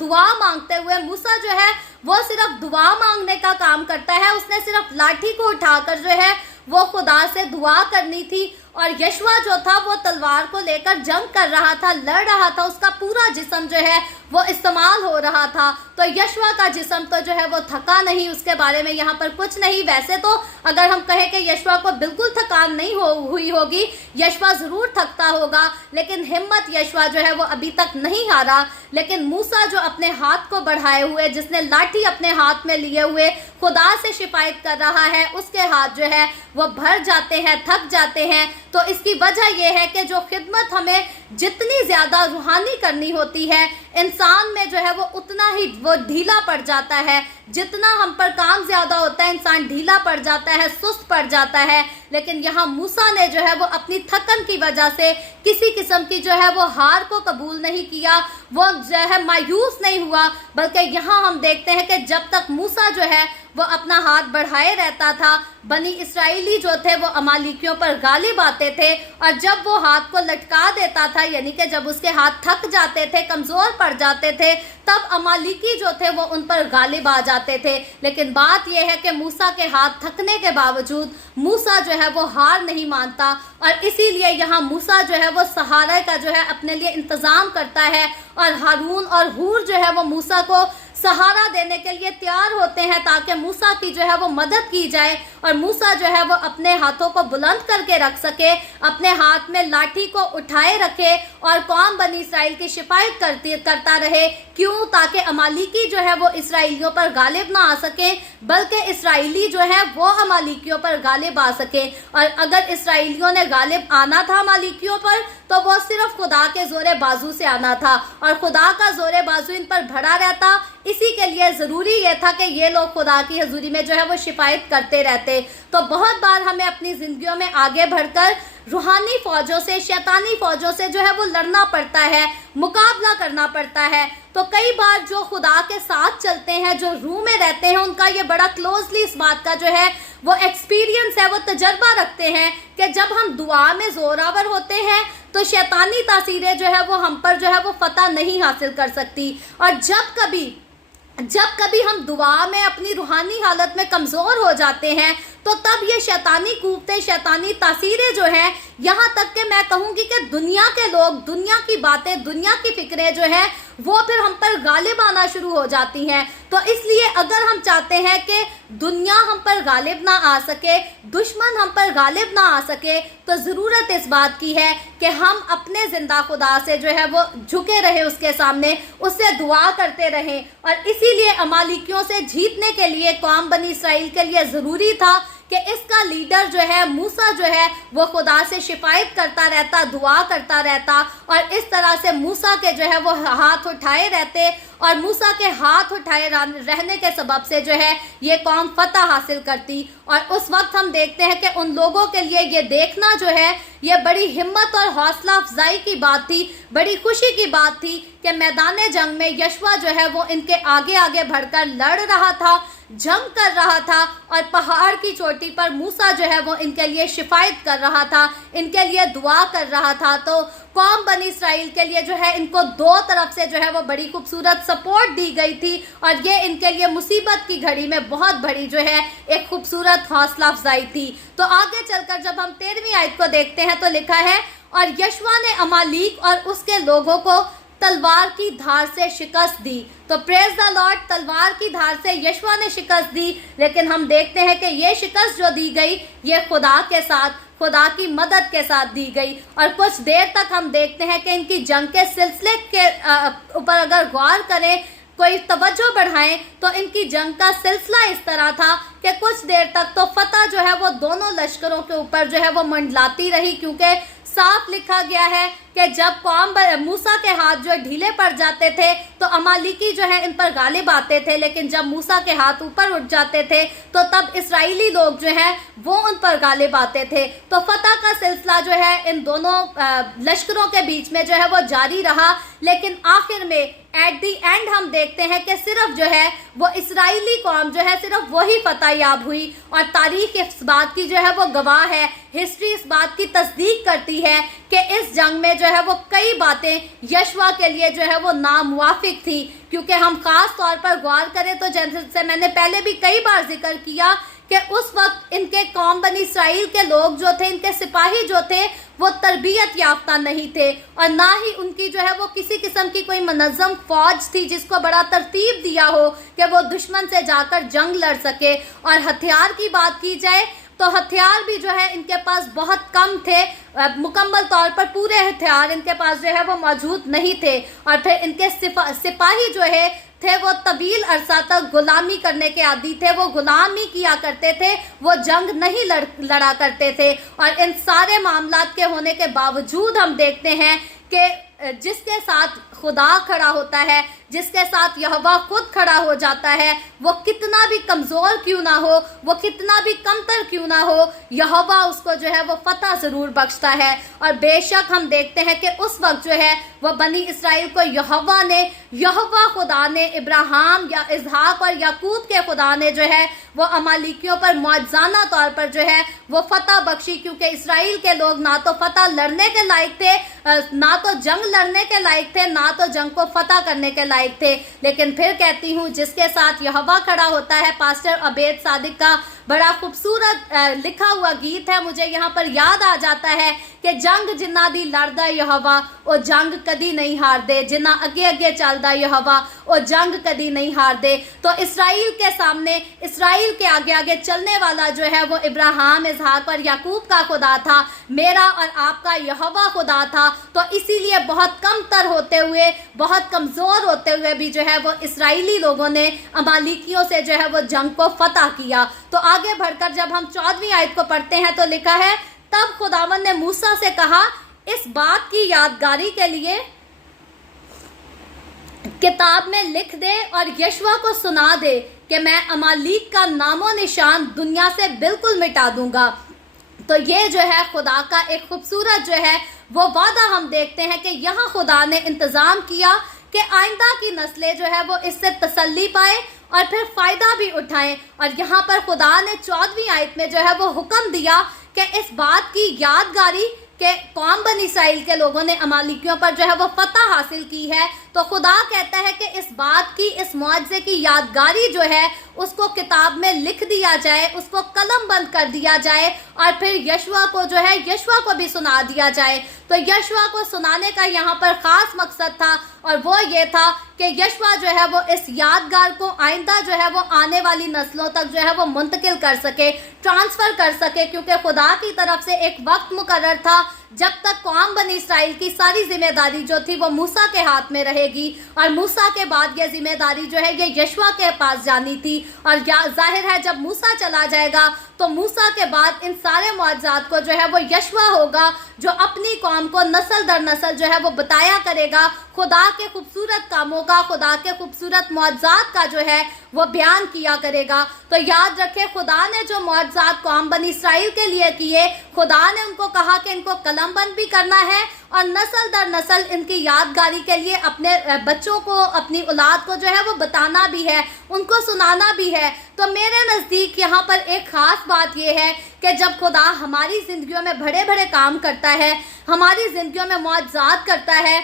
دعا مانگتے ہوئے موسیٰ جو ہے وہ صرف دعا مانگنے کا کام کرتا ہے. اس نے صرف لاٹھی کو اٹھا کر جو ہے وہ خدا سے دعا کرنی تھی، اور یشوع جو تھا وہ تلوار کو لے کر جنگ کر رہا تھا، لڑ رہا تھا، اس کا پورا جسم جو ہے وہ استعمال ہو رہا تھا. تو یشوع کا جسم تو جو ہے وہ تھکا نہیں، اس کے بارے میں یہاں پر کچھ نہیں. ویسے تو اگر ہم کہیں کہ یشوع کو بالکل تھکان نہیں ہوئی ہوگی، یشوع ضرور تھکتا ہوگا، لیکن ہمت یشوع جو ہے وہ ابھی تک نہیں ہارا. لیکن موسیٰ جو اپنے ہاتھ کو بڑھائے ہوئے، جس نے لاٹھی اپنے ہاتھ میں لیے ہوئے خدا سے شفاعت کر رہا ہے، اس کے ہاتھ جو ہے وہ بھر جاتے ہیں، تھک جاتے ہیں. تو اس کی وجہ یہ ہے کہ جو خدمت ہمیں جتنی زیادہ روحانی کرنی ہوتی ہے، انسان میں جو ہے وہ اتنا ہی وہ ڈھیلا پڑ جاتا ہے. جتنا ہم پر کام زیادہ ہوتا ہے انسان ڈھیلا پڑ جاتا ہے، سست پڑ جاتا ہے. لیکن یہاں موسیٰ نے جو ہے وہ اپنی تھکن کی وجہ سے کسی قسم کی جو ہے وہ ہار کو قبول نہیں کیا، وہ جو ہے مایوس نہیں ہوا، بلکہ یہاں ہم دیکھتے ہیں کہ جب تک موسیٰ جو ہے وہ اپنا ہاتھ بڑھائے رہتا تھا، بنی اسرائیلی جو تھے وہ امالیکیوں پر غالب آتے تھے. اور جب وہ ہاتھ کو لٹکا دیتا تھا، یعنی کہ جب اس کے ہاتھ تھک جاتے تھے، کمزور پڑ جاتے تھے، تب امالیکی جو تھے وہ ان پر غالب آ جاتے تھے. لیکن بات یہ ہے کہ موسیٰ کے ہاتھ تھکنے کے باوجود موسیٰ جو ہے وہ ہار نہیں مانتا، اور اسی لیے یہاں موسیٰ جو ہے وہ سہارے کا جو ہے اپنے لیے انتظام کرتا ہے، اور ہارون اور ہور جو ہے وہ موسیٰ کو سہارا دینے کے لیے تیار ہوتے ہیں تاکہ موسیٰ کی جو ہے وہ مدد کی جائے، اور موسیٰ جو ہے وہ اپنے ہاتھوں کو بلند کر کے رکھ سکے، اپنے ہاتھ میں لاٹھی کو اٹھائے رکھے اور قوم بنی اسرائیل کی شفاعت کرتا رہے. کیوں؟ تاکہ امالیکی جو ہے وہ اسرائیلیوں پر غالب نہ آ سکے، بلکہ اسرائیلی جو ہے وہ امالیکیوں پر غالب آ سکے. اور اگر اسرائیلیوں نے غالب آنا تھا امالیکیوں پر تو وہ صرف خدا کے زور بازو سے آنا تھا، اور خدا کا زور بازو ان پر بھرا رہتا. اسی کے لیے ضروری یہ تھا کہ یہ لوگ خدا کی حضوری میں جو ہے وہ شفاعت کرتے رہتے. تو بہت بار ہمیں اپنی زندگیوں میں آگے بڑھ کر روحانی فوجوں سے، شیطانی فوجوں سے جو ہے وہ لڑنا پڑتا ہے، مقابلہ کرنا پڑتا ہے. تو کئی بار جو خدا کے ساتھ چلتے ہیں، جو روح میں رہتے ہیں، ان کا یہ بڑا کلوزلی اس بات کا جو ہے وہ ایکسپیرینس ہے، وہ تجربہ رکھتے ہیں کہ جب ہم دعا میں زوراور ہوتے ہیں تو شیطانی تاثیریں جو ہے وہ ہم پر جو ہے وہ فتح نہیں حاصل کر سکتی. اور جب کبھی ہم دعا میں اپنی روحانی حالت میں کمزور ہو جاتے ہیں تو تب یہ شیطانی قوتیں، شیطانی تاثیریں جو ہیں، یہاں تک کہ میں کہوں گی کہ دنیا کے لوگ، دنیا کی باتیں، دنیا کی فکریں جو ہیں وہ پھر ہم پر غالب آنا شروع ہو جاتی ہیں۔ تو اس لیے اگر ہم چاہتے ہیں کہ دنیا ہم پر غالب نہ آ سکے، دشمن ہم پر غالب نہ آ سکے، تو ضرورت اس بات کی ہے کہ ہم اپنے زندہ خدا سے جو ہے وہ جھکے رہیں، اس کے سامنے اس سے دعا کرتے رہیں۔ اور اسی لیے امالیکیوں سے جیتنے کے لیے قوم بنی اسرائیل کے لیے ضروری تھا کہ اس کا لیڈر جو ہے موسیٰ جو ہے وہ خدا سے شفاعت کرتا رہتا، دعا کرتا رہتا، اور اس طرح سے موسیٰ کے جو ہے وہ ہاتھ اٹھائے رہتے، اور موسیٰ کے ہاتھ اٹھائے رہنے کے سبب سے جو ہے یہ قوم فتح حاصل کرتی۔ اور اس وقت ہم دیکھتے ہیں کہ ان لوگوں کے لیے یہ دیکھنا جو ہے یہ بڑی ہمت اور حوصلہ افزائی کی بات تھی، بڑی خوشی کی بات تھی کہ میدان جنگ میں یشوع جو ہے وہ ان کے آگے آگے بڑھ کر لڑ رہا تھا، جنگ کر رہا تھا، اور پہاڑ کی چوٹی پر موسیٰ جو ہے وہ ان کے لیے شفاعت کر رہا تھا، ان کے لیے دعا کر رہا تھا۔ تو قوم بنی اسرائیل کے لیے جو ہے ان کو دو طرف سے جو ہے وہ بڑی خوبصورت سپورٹ دی گئی تھی، اور یہ ان کے لیے مصیبت کی گھڑی میں بہت بڑی جو ہے ایک خوبصورت حوصلہ افزائی تھی۔ تو آگے چل کر جب ہم 13ویں آیت کو دیکھتے ہیں تو لکھا ہے، اور یشوع نے امالیک اور اس کے لوگوں کو تلوار کی دھار سے شکست دی۔ تو پریز دا لارڈ، تلوار کی دھار سے یشوع نے شکست دی، لیکن ہم دیکھتے ہیں کہ یہ شکست جو دی گئی یہ خدا کے ساتھ، خدا کی مدد کے ساتھ دی گئی۔ اور کچھ دیر تک ہم دیکھتے ہیں کہ ان کی جنگ کے سلسلے کے اوپر اگر غور کریں، کوئی توجہ بڑھائیں، تو ان کی جنگ کا سلسلہ اس طرح تھا کہ کچھ دیر تک تو فتح جو ہے وہ دونوں لشکروں کے اوپر جو ہے وہ منڈلاتی رہی، کیونکہ صاف لکھا گیا ہے کہ جب قوم موسیٰ کے ہاتھ جو ڈھیلے پڑ جاتے تھے تو امالیکی جو ہے ان پر غالب آتے تھے، لیکن جب موسیٰ کے ہاتھ اوپر اٹھ جاتے تھے تو تب اسرائیلی لوگ جو ہیں وہ ان پر غالب آتے تھے۔ تو فتح کا سلسلہ جو ہے ان دونوں لشکروں کے بیچ میں جو ہے وہ جاری رہا، لیکن آخر میں ایٹ دی اینڈ ہم دیکھتے ہیں کہ صرف جو ہے وہ اسرائیلی قوم جو ہے صرف وہی فتح یاب ہوئی، اور تاریخ اس بات کی جو ہے وہ گواہ ہے، ہسٹری اس بات کی تصدیق کرتی ہے کہ اس جنگ میں جو ہے وہ کئی باتیں یشوع کے لیے جو ہے وہ ناموافق تھی، کیونکہ ہم خاص طور پر غور کریں تو جیسے میں نے پہلے بھی کئی بار ذکر کیا کہ اس وقت ان کے قوم بنی اسرائیل کے لوگ جو تھے، ان کے سپاہی جو تھے، وہ تربیت یافتہ نہیں تھے، اور نہ ہی ان کی جو ہے وہ کسی قسم کی کوئی منظم فوج تھی جس کو بڑا ترتیب دیا ہو کہ وہ دشمن سے جا کر جنگ لڑ سکے۔ اور ہتھیار کی بات کی جائے تو ہتھیار بھی جو ہے ان کے پاس بہت کم تھے، مکمل طور پر پورے ہتھیار ان کے پاس جو ہے وہ موجود نہیں تھے، اور پھر ان کے سپاہی جو ہے تھے وہ طویل عرصہ تک غلامی کرنے کے عادی تھے، وہ غلامی کیا کرتے تھے، وہ جنگ نہیں لڑا کرتے تھے۔ اور ان سارے معاملات کے ہونے کے باوجود ہم دیکھتے ہیں کہ جس کے ساتھ خدا کھڑا ہوتا ہے، جس کے ساتھ یہوہ خود کھڑا ہو جاتا ہے، وہ کتنا بھی کمزور کیوں نہ ہو، وہ کتنا بھی کمتر کیوں نہ ہو، یہوہ اس کو جو ہے وہ فتح ضرور بخشتا ہے۔ اور بے شک ہم دیکھتے ہیں کہ اس وقت جو ہے وہ بنی اسرائیل کو یہوہ خدا نے ابراہیم یا اسحاق اور یعقوب کے خدا نے جو ہے وہ امالیکیوں پر معجزانہ طور پر جو ہے وہ فتح بخشی، کیونکہ اسرائیل کے لوگ نہ تو فتح لڑنے کے لائق تھے، نہ تو جنگ لڑنے کے لائق تھے، نہ تو جنگ کو فتح کرنے کے لائق تھے۔ لیکن پھر کہتی ہوں، جس کے ساتھ یہوہ کھڑا ہوتا ہے، پاسٹر عبید صادق کا بڑا خوبصورت لکھا ہوا گیت ہے، مجھے یہاں پر یاد آ جاتا ہے کہ جنگ جنہ دی لڑدا یہوہ او جنگ کدی نہیں ہار دے، جنہ اگے اگے چلدا یہوہ او جنگ کدی نہیں ہار دے۔ تو اسرائیل کے سامنے، اسرائیل کے آگے آگے چلنے والا جو ہے وہ ابراہیم، اسحاق اور یعقوب کا خدا تھا، میرا اور آپ کا یہوہ خدا تھا۔ تو اسی لیے بہت کم تر ہوتے ہوئے، بہت کمزور ہوتے ہوئے بھی جو ہے وہ اسرائیلی لوگوں نے امالیکیوں سے جو ہے وہ جنگ کو فتح کیا۔ تو آگے بڑھ کر جب ہم 14ویں آیت کو پڑھتے ہیں تو لکھا ہے، تب خداوند نے موسیٰ سے کہا، اس بات کی یادگاری کے لیے کتاب میں لکھ دے اور یشوع کو سنا دے کہ میں امالیک کا نام و نشان دنیا سے بالکل مٹا دوں گا۔ تو یہ جو ہے خدا کا ایک خوبصورت جو ہے وہ وعدہ ہم دیکھتے ہیں کہ یہاں خدا نے انتظام کیا کہ آئندہ کی نسلیں جو ہے وہ اس سے تسلی پائے اور پھر فائدہ بھی اٹھائیں۔ اور یہاں پر خدا نے 14ویں آیت میں جو ہے وہ حکم دیا کہ اس بات کی یادگاری کہ قوم بنی اسرائیل کے لوگوں نے امالیکیوں پر جو ہے وہ فتح حاصل کی ہے، तो खुदा कहता है कि इस बात की, इस मुआज़े की यादगारी जो है उसको किताब में लिख दिया जाए, उसको कलम बंद कर दिया जाए और फिर यशुआ को जो है यशुआ को भी सुना दिया जाए। तो यशुआ को सुनाने का यहाँ पर खास मकसद था और वो ये था कि यशुआ जो है वो इस यादगार को आइंदा जो है वो आने वाली नस्लों तक जो है वो मुंतकिल कर सके, ट्रांसफ़र कर सके, क्योंकि खुदा की तरफ से एक वक्त मुकर्रर था जब तक कौम बनी इसराइल की सारी जिम्मेदारी जो थी वो मूसा के हाथ में रहेगी और मूसा के बाद ये जिम्मेदारी जो है ये यशुआ के पास जानी थी। और जाहिर है जब मूसा चला जाएगा तो मूसा के बाद इन सारे मुआज़ात को जो है वो यशुआ होगा जो अपनी कौम को नस्ल दर नस्ल जो है वो बताया करेगा, खुदा के खूबसूरत कामों का, खुदा के खूबसूरत मुआज़ात का जो है वो बयान किया करेगा। तो याद रखें, खुदा ने जो मुआज़ात कौम बनी इसराइल के लिए किए, खुदा ने उनको कहा कि इनको कलम बंद भी करना है और नस्ल दर नस्ल इनकी यादगारी के लिए अपने बच्चों को, अपनी औलाद को जो है वो बताना भी है, उनको सुनाना भी है। तो मेरे नज़दीक यहाँ पर एक ख़ास बात यह है कि जब खुदा हमारी ज़िंदगियों में बड़े बड़े काम करता है, हमारी ज़िंदगियों में मुआज़ात करता है,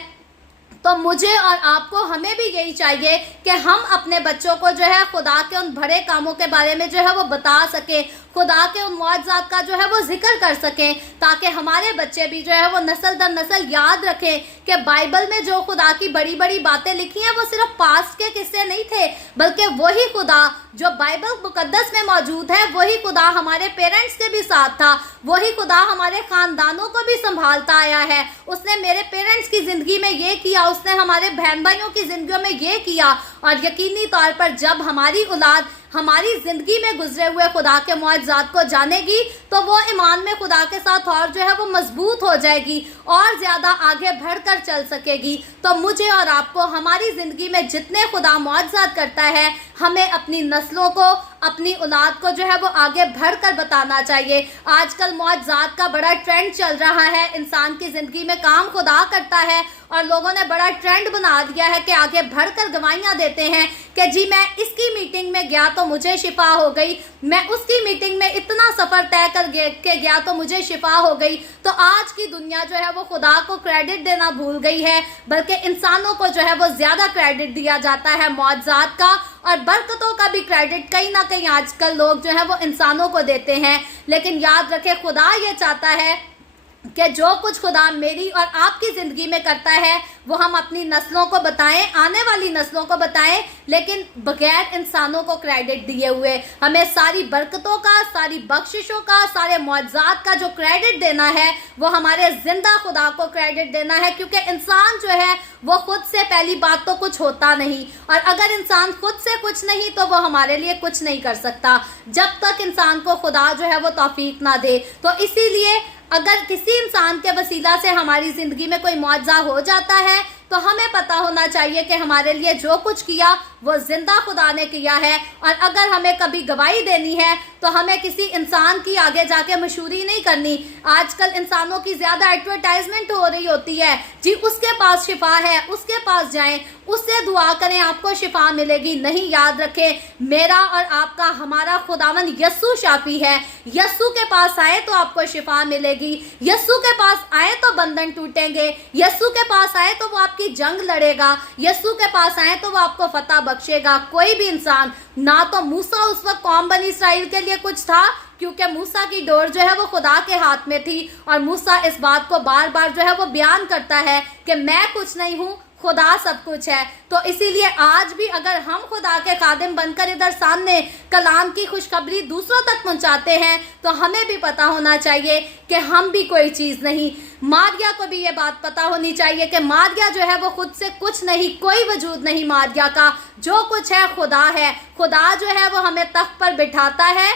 तो मुझे और आपको, हमें भी यही चाहिए कि हम अपने बच्चों को जो है खुदा के उन बड़े कामों के बारे में जो है वो बता सकें, खुदा के उन मुआज़ात का जो है वो जिक्र कर सकें, ताकि हमारे बच्चे भी जो है वो नस्ल दर नस्ल याद रखें कि बाइबल में जो खुदा की बड़ी बड़ी बातें लिखी हैं वो सिर्फ पास्ट के किस्से नहीं थे, बल्कि वही खुदा जो बाइबल मुकद्दस में मौजूद है, वही खुदा हमारे पेरेंट्स के भी साथ था, वही खुदा हमारे ख़ानदानों को भी संभालता आया है। उसने मेरे पेरेंट्स की ज़िंदगी में ये किया, उसने हमारे बहन भाइयों की ज़िंदगियों में ये किया। और यकीनी तौर पर जब हमारी औलाद हमारी ज़िंदगी में गुजरे हुए खुदा के मुआज़ात को जानेगी तो वो ईमान में खुदा के साथ और जो है वो मजबूत हो जाएगी और ज़्यादा आगे बढ़कर चल सकेगी। तो मुझे और आपको हमारी ज़िंदगी में जितने खुदा मुआज़ात करता है, हमें अपनी नस्लों को, अपनी औलाद को जो है वो आगे बढ़कर बताना चाहिए। आजकल मुआज़ात का बड़ा ट्रेंड चल रहा है, इंसान की ज़िंदगी में काम खुदा करता है और लोगों ने बड़ा ट्रेंड बना दिया है कि आगे बढ़कर गवाहियाँ देते हैं कि जी मैं इसकी मीटिंग में गया तो मुझे शिफा हो गई, मैं उसकी मीटिंग में इतना सफ़र तय कर के गया तो मुझे शिफा हो गई। तो आज की दुनिया जो है वो खुदा को क्रेडिट देना भूल गई है, बल्कि इंसानों को जो है वो ज़्यादा क्रेडिट दिया जाता है मुआज़ात का, और बरकतों का भी क्रेडिट कहीं ना कहीं आजकल लोग जो है वो इंसानों को देते हैं। लेकिन याद रखें, खुदा ये चाहता है कि जो कुछ खुदा मेरी और आपकी ज़िंदगी में करता है वो हम अपनी नस्लों को बताएं, आने वाली नस्लों को बताएं, लेकिन बगैर इंसानों को क्रेडिट दिए हुए। हमें सारी बरकतों का, सारी बख्शिशों का, सारे मुआज़ात का जो क्रेडिट देना है वो हमारे ज़िंदा खुदा को क्रेडिट देना है, क्योंकि इंसान जो है वो खुद से पहली बात तो कुछ होता नहीं, और अगर इंसान खुद से कुछ नहीं तो वो हमारे लिए कुछ नहीं कर सकता जब तक इंसान को खुदा जो है वो तौफीक ना दे। तो इसीलिए अगर किसी इंसान के वसीला से हमारी ज़िंदगी में कोई मुआवजा हो जाता है तो हमें पता होना चाहिए कि हमारे लिए जो कुछ किया वो जिंदा खुदा ने किया है। और अगर हमें कभी गवाही देनी है तो हमें किसी इंसान की आगे जाके मशहूरी नहीं करनी। आजकल इंसानों की ज़्यादा एडवर्टाइजमेंट हो रही होती है, जी उसके पास शिफा है, उसके पास जाएं, उससे दुआ करें, आपको शिफा मिलेगी। नहीं, याद रखें, मेरा और आपका, हमारा खुदावन यस्सु शाफी है। यस्सु के पास आए तो आपको शिफा मिलेगी, यस्सु के पास आए तो बंधन टूटेंगे, यस्सु के पास आए तो वो आपकी जंग लड़ेगा, यस्सु के पास आए तो वो आपको फतह बख्शेगा। कोई भी इंसान, ना तो मूसा उस वक्त कौम बनी इसराइल के लिए कुछ था, क्योंकि मूसा की डोर जो है वो खुदा के हाथ में थी, और मूसा इस बात को बार बार जो है वो बयान करता है कि मैं कुछ नहीं हूँ, खुदा सब कुछ है। तो इसीलिए आज भी अगर हम खुदा के खादिम बनकर इधर सामने कलाम की खुशखबरी दूसरों तक पहुंचाते हैं तो हमें भी पता होना चाहिए कि हम भी कोई चीज़ नहीं। मारिया को भी ये बात पता होनी चाहिए कि मारिया जो है वो खुद से कुछ नहीं, कोई वजूद नहीं मारिया का, जो कुछ है खुदा है। खुदा जो है वो हमें तख्त पर बिठाता है,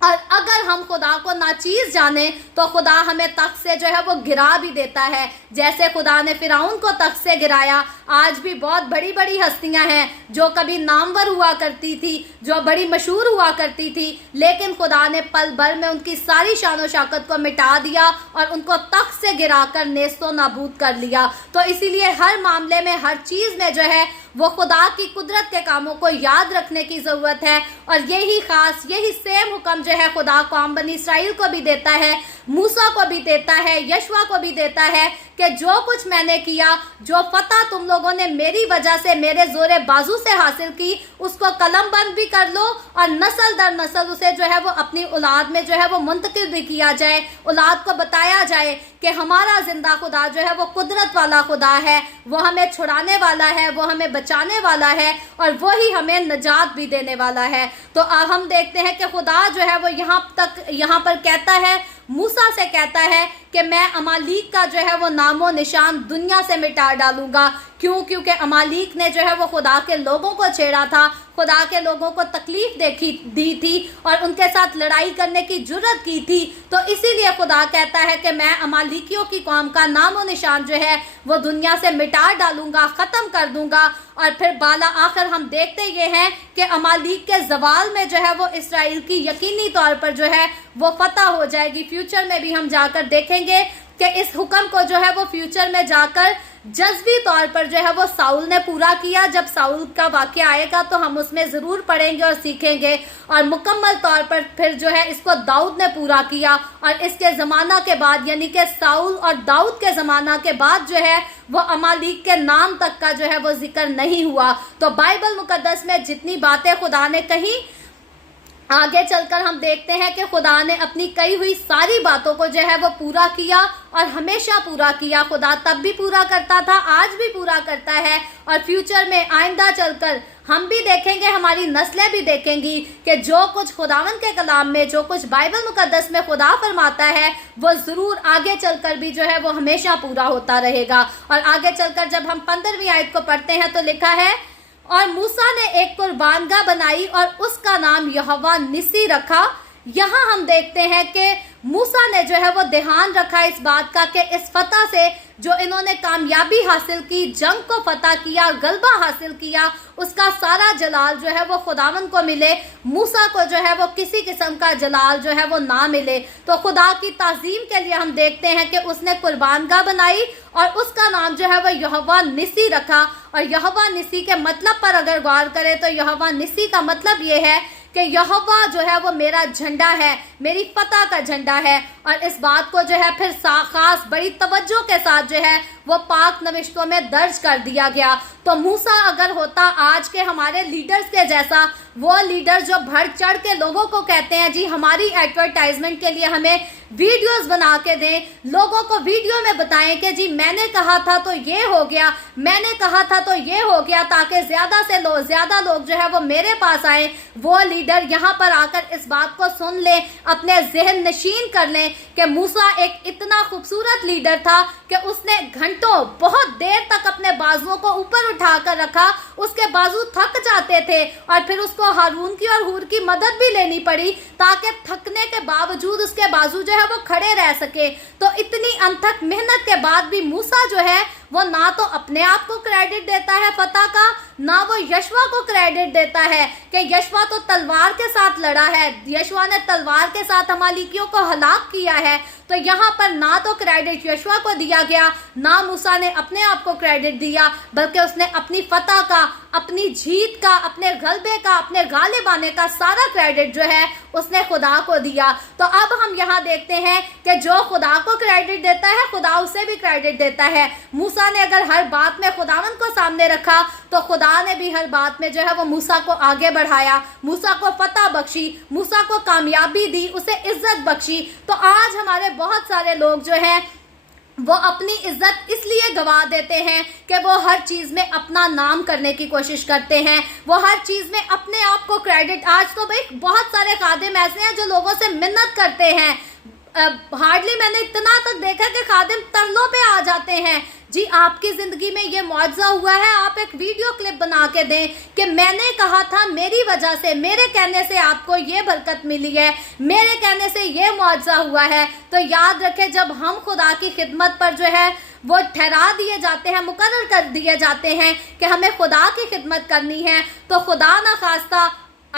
और अगर हम खुदा को नाचीज़ जाने तो खुदा हमें तख्त से जो है वो गिरा भी देता है। जैसे खुदा ने फिरौन को तख्त से गिराया, आज भी बहुत बड़ी बड़ी हस्तियां हैं जो कभी नामवर हुआ करती थी, जो बड़ी मशहूर हुआ करती थी, लेकिन खुदा ने पल भर में उनकी सारी शान और शौकत को मिटा दिया और उनको तख्त से गिराकर नेस्तो नाबूद कर लिया। तो इसीलिए हर मामले में, हर चीज़ में जो है वो खुदा की कुदरत के कामों को याद रखने की ज़रूरत है। और यही सेम हुक्म जो है खुदा कौम बनी इसराइल को भी देता है, मूसा को भी देता है, यशवा को भी देता है کہ جو کچھ میں نے کیا, جو فتح تم لوگوں نے میری وجہ سے میرے زور بازو سے حاصل کی, اس کو قلم بند بھی کر لو اور نسل در نسل اسے جو ہے وہ اپنی اولاد میں جو ہے وہ منتقل بھی کیا جائے. اولاد کو بتایا جائے کہ ہمارا زندہ خدا جو ہے وہ قدرت والا خدا ہے, وہ ہمیں چھڑانے والا ہے, وہ ہمیں بچانے والا ہے اور وہی ہمیں نجات بھی دینے والا ہے. تو اب ہم دیکھتے ہیں کہ خدا جو ہے وہ یہاں پر کہتا ہے, موسیٰ سے کہتا ہے کہ میں امالیق کا جو ہے وہ نام و نشان دنیا سے مٹا ڈالوں گا. کیونکہ امالیق نے جو ہے وہ خدا کے لوگوں کو چھیڑا تھا, خدا کے لوگوں کو تکلیف دی تھی اور ان کے ساتھ لڑائی کرنے کی جرت کی تھی. تو اسی لیے خدا کہتا ہے کہ میں امالیکیوں کی قوم کا نام و نشان جو ہے وہ دنیا سے مٹا ڈالوں گا, ختم کر دوں گا. اور پھر بالا آخر ہم دیکھتے یہ ہیں کہ امالیق کے زوال میں جو ہے وہ اسرائیل کی یقینی طور پر جو ہے وہ فتح ہو جائے گی. فیوچر میں بھی ہم جا کر دیکھیں گے کہ اس حکم کو جو ہے وہ فیوچر میں جا کر جزوی طور پر جو ہے وہ ساؤل نے پورا کیا. جب ساؤل کا واقعہ آئے گا تو ہم اس میں ضرور پڑھیں گے اور سیکھیں گے. اور مکمل طور پر پھر جو ہے اس کو داؤد نے پورا کیا, اور اس کے زمانہ کے بعد یعنی کہ ساؤل اور داؤد کے زمانہ کے بعد جو ہے وہ امالیق کے نام تک کا جو ہے وہ ذکر نہیں ہوا. تو بائبل مقدس میں جتنی باتیں خدا نے کہیں, آگے چل کر ہم دیکھتے ہیں کہ خدا نے اپنی کہی ہوئی ساری باتوں کو جو ہے وہ پورا کیا اور ہمیشہ پورا کیا. خدا تب بھی پورا کرتا تھا, آج بھی پورا کرتا ہے, اور فیوچر میں آئندہ چل کر ہم بھی دیکھیں گے, ہماری نسلیں بھی دیکھیں گی کہ جو کچھ خداوند کے کلام میں, جو کچھ بائبل مقدس میں خدا فرماتا ہے وہ ضرور آگے چل کر بھی جو ہے وہ ہمیشہ پورا ہوتا رہے گا. اور آگے چل کر جب ہم 15ویں آیت کو پڑھتے ہیں تو لکھا ہے, اور موسیٰ نے ایک قربانگاہ بنائی اور اس کا نام یہوہ نسی رکھا. یہاں ہم دیکھتے ہیں کہ موسیٰ نے جو ہے وہ دھیان رکھا اس بات کا کہ اس فتح سے جو انہوں نے کامیابی حاصل کی, جنگ کو فتح کیا, غلبہ حاصل کیا, اس کا سارا جلال جو ہے وہ خداوند کو ملے. موسیٰ کو جو ہے وہ کسی قسم کا جلال جو ہے وہ نہ ملے. تو خدا کی تعظیم کے لیے ہم دیکھتے ہیں کہ اس نے قربانگاہ بنائی اور اس کا نام جو ہے وہ یہوہ نسی رکھا. اور یہوہ نسی کے مطلب پر اگر غور کرے تو یہوہ نسی کا مطلب یہ ہے کہ یہوہ جو ہے وہ میرا جھنڈا ہے, میری فتح کا جھنڈا ہے. اور اس بات کو جو ہے پھر خاص بڑی توجہ کے ساتھ جو ہے وہ پاک نوشتوں میں درج کر دیا گیا. تو موسیٰ اگر ہوتا آج کے ہمارے لیڈرز کے جیسا, وہ لیڈر جو بڑھ چڑھ کے لوگوں کو کہتے ہیں جی ہماری ایڈورٹائزمنٹ کے لیے ہمیں ویڈیوز بنا کے دیں, لوگوں کو ویڈیو میں بتائیں کہ جی میں نے کہا تھا تو یہ ہو گیا, میں نے کہا تھا تو یہ ہو گیا, تاکہ زیادہ سے زیادہ لوگ جو ہے وہ میرے پاس آئیں. وہ لیڈر یہاں پر آ کر اس بات کو سن لیں, اپنے ذہن نشین کر لیں کہ موسیٰ ایک اتنا خوبصورت لیڈر تھا کہ اس نے گھنٹوں بہت دیر تک اپنے بازوؤں کو اوپر اٹھا کر رکھا. اس کے بازو تھک جاتے تھے اور پھر اس کو ہارون کی اور ہور کی مدد بھی لینی پڑی تاکہ تھکنے کے باوجود اس کے بازو جو ہے وہ کھڑے رہ سکے. تو اتنی انتھک محنت کے بعد بھی موسیٰ جو ہے وہ نہ تو اپنے آپ کو کریڈٹ دیتا ہے فتح کا, نہ وہ یشوع کو کریڈٹ دیتا ہے کہ یشوع تو تلوار کے ساتھ لڑا ہے, یشوع نے تلوار کے ساتھ امالیکیوں کو ہلاک کیا ہے. تو یہاں پر نہ تو کریڈٹ یشوع کو دیا گیا, نہ موسیٰ نے اپنے آپ کو کریڈٹ دیا, بلکہ اس نے اپنی فتح کا, اپنی جیت کا, اپنے غلبے کا, اپنے غالب آنے کا سارا کریڈٹ جو ہے اس نے خدا کو دیا. تو اب ہم یہاں دیکھتے ہیں کہ جو خدا کو کریڈٹ دیتا ہے خدا اسے بھی کریڈٹ دیتا ہے. موسیٰ نے اگر ہر بات میں خداوند کو سامنے رکھا تو خدا نے بھی ہر بات میں جو ہے وہ موسیٰ کو آگے بڑھایا, موسیٰ کو فتح بخشی, موسیٰ کو کامیابی دی, اسے عزت بخشی. تو آج ہمارے بہت سارے لوگ جو ہیں وہ اپنی عزت اس لیے گوا دیتے ہیں کہ وہ ہر چیز میں اپنا نام کرنے کی کوشش کرتے ہیں, وہ ہر چیز میں اپنے آپ کو کریڈٹ. آج تو بھائی بہت سارے خادم ایسے ہیں جو لوگوں سے منت کرتے ہیں, ہارڈلی میں نے اتنا تک دیکھا کہ خادم ترلوں پہ آ جاتے ہیں, جی آپ کی زندگی میں یہ معجزہ ہوا ہے, آپ ایک ویڈیو کلپ بنا کے دیں کہ میں نے کہا تھا, میری وجہ سے, میرے کہنے سے آپ کو یہ برکت ملی ہے, میرے کہنے سے یہ معجزہ ہوا ہے. تو یاد رکھیں جب ہم خدا کی خدمت پر جو ہے وہ ٹھہرا دیے جاتے ہیں, مقرر کر دیے جاتے ہیں کہ ہمیں خدا کی خدمت کرنی ہے, تو خدا نہ خواستہ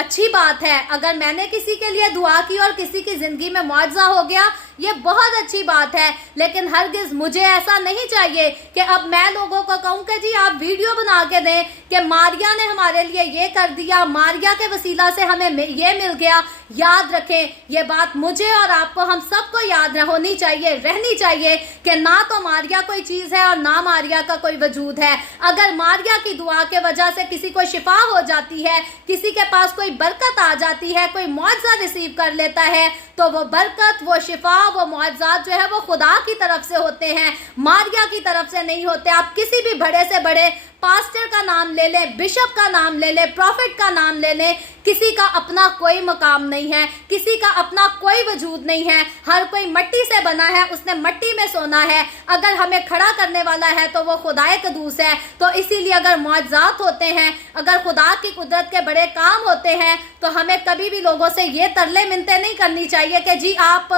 अच्छी बात है। अगर मैंने किसी के लिए दुआ की और किसी की जिंदगी में मुआवजा हो गया, ये बहुत अच्छी बात है, लेकिन हरगिज मुझे ऐसा नहीं चाहिए कि अब मैं लोगों को कहूँ कि जी आप वीडियो बना के दें कि मारिया ने हमारे लिए ये कर दिया, मारिया के वसीला से हमें ये मिल गया। याद रखें, ये बात मुझे और आपको, हम सबको याद होनी चाहिए, रहनी चाहिए कि ना तो मारिया कोई चीज़ है और ना मारिया का कोई वजूद है। अगर मारिया की दुआ के वजह से किसी को शिफा हो जाती है, किसी के पास कोई बरकत आ जाती है, कोई मुआवजा रिसीव कर लेता है, तो वो बरकत, वो शिफा, वो मुआवजात जो है वो खुदा की तरफ से होते हैं, मारिया की तरफ से नहीं होते। आप किसी भी बड़े से बड़े पास्टर का नाम ले लें, बिशप का नाम ले लें, प्रॉफिट का नाम ले लें, किसी का अपना कोई मकाम नहीं है, किसी का अपना कोई वजूद नहीं है। हर कोई मट्टी से बना है, उसने मट्टी में सोना है। अगर हमें खड़ा करने वाला है तो वो खुदाए कदूस है। तो इसीलिए अगर मुआवजात होते हैं, अगर खुदा की कुदरत के बड़े काम होते हैं, तो हमें कभी भी लोगों से ये तरले मिन्नतें नहीं करनी चाहिए कि जी आप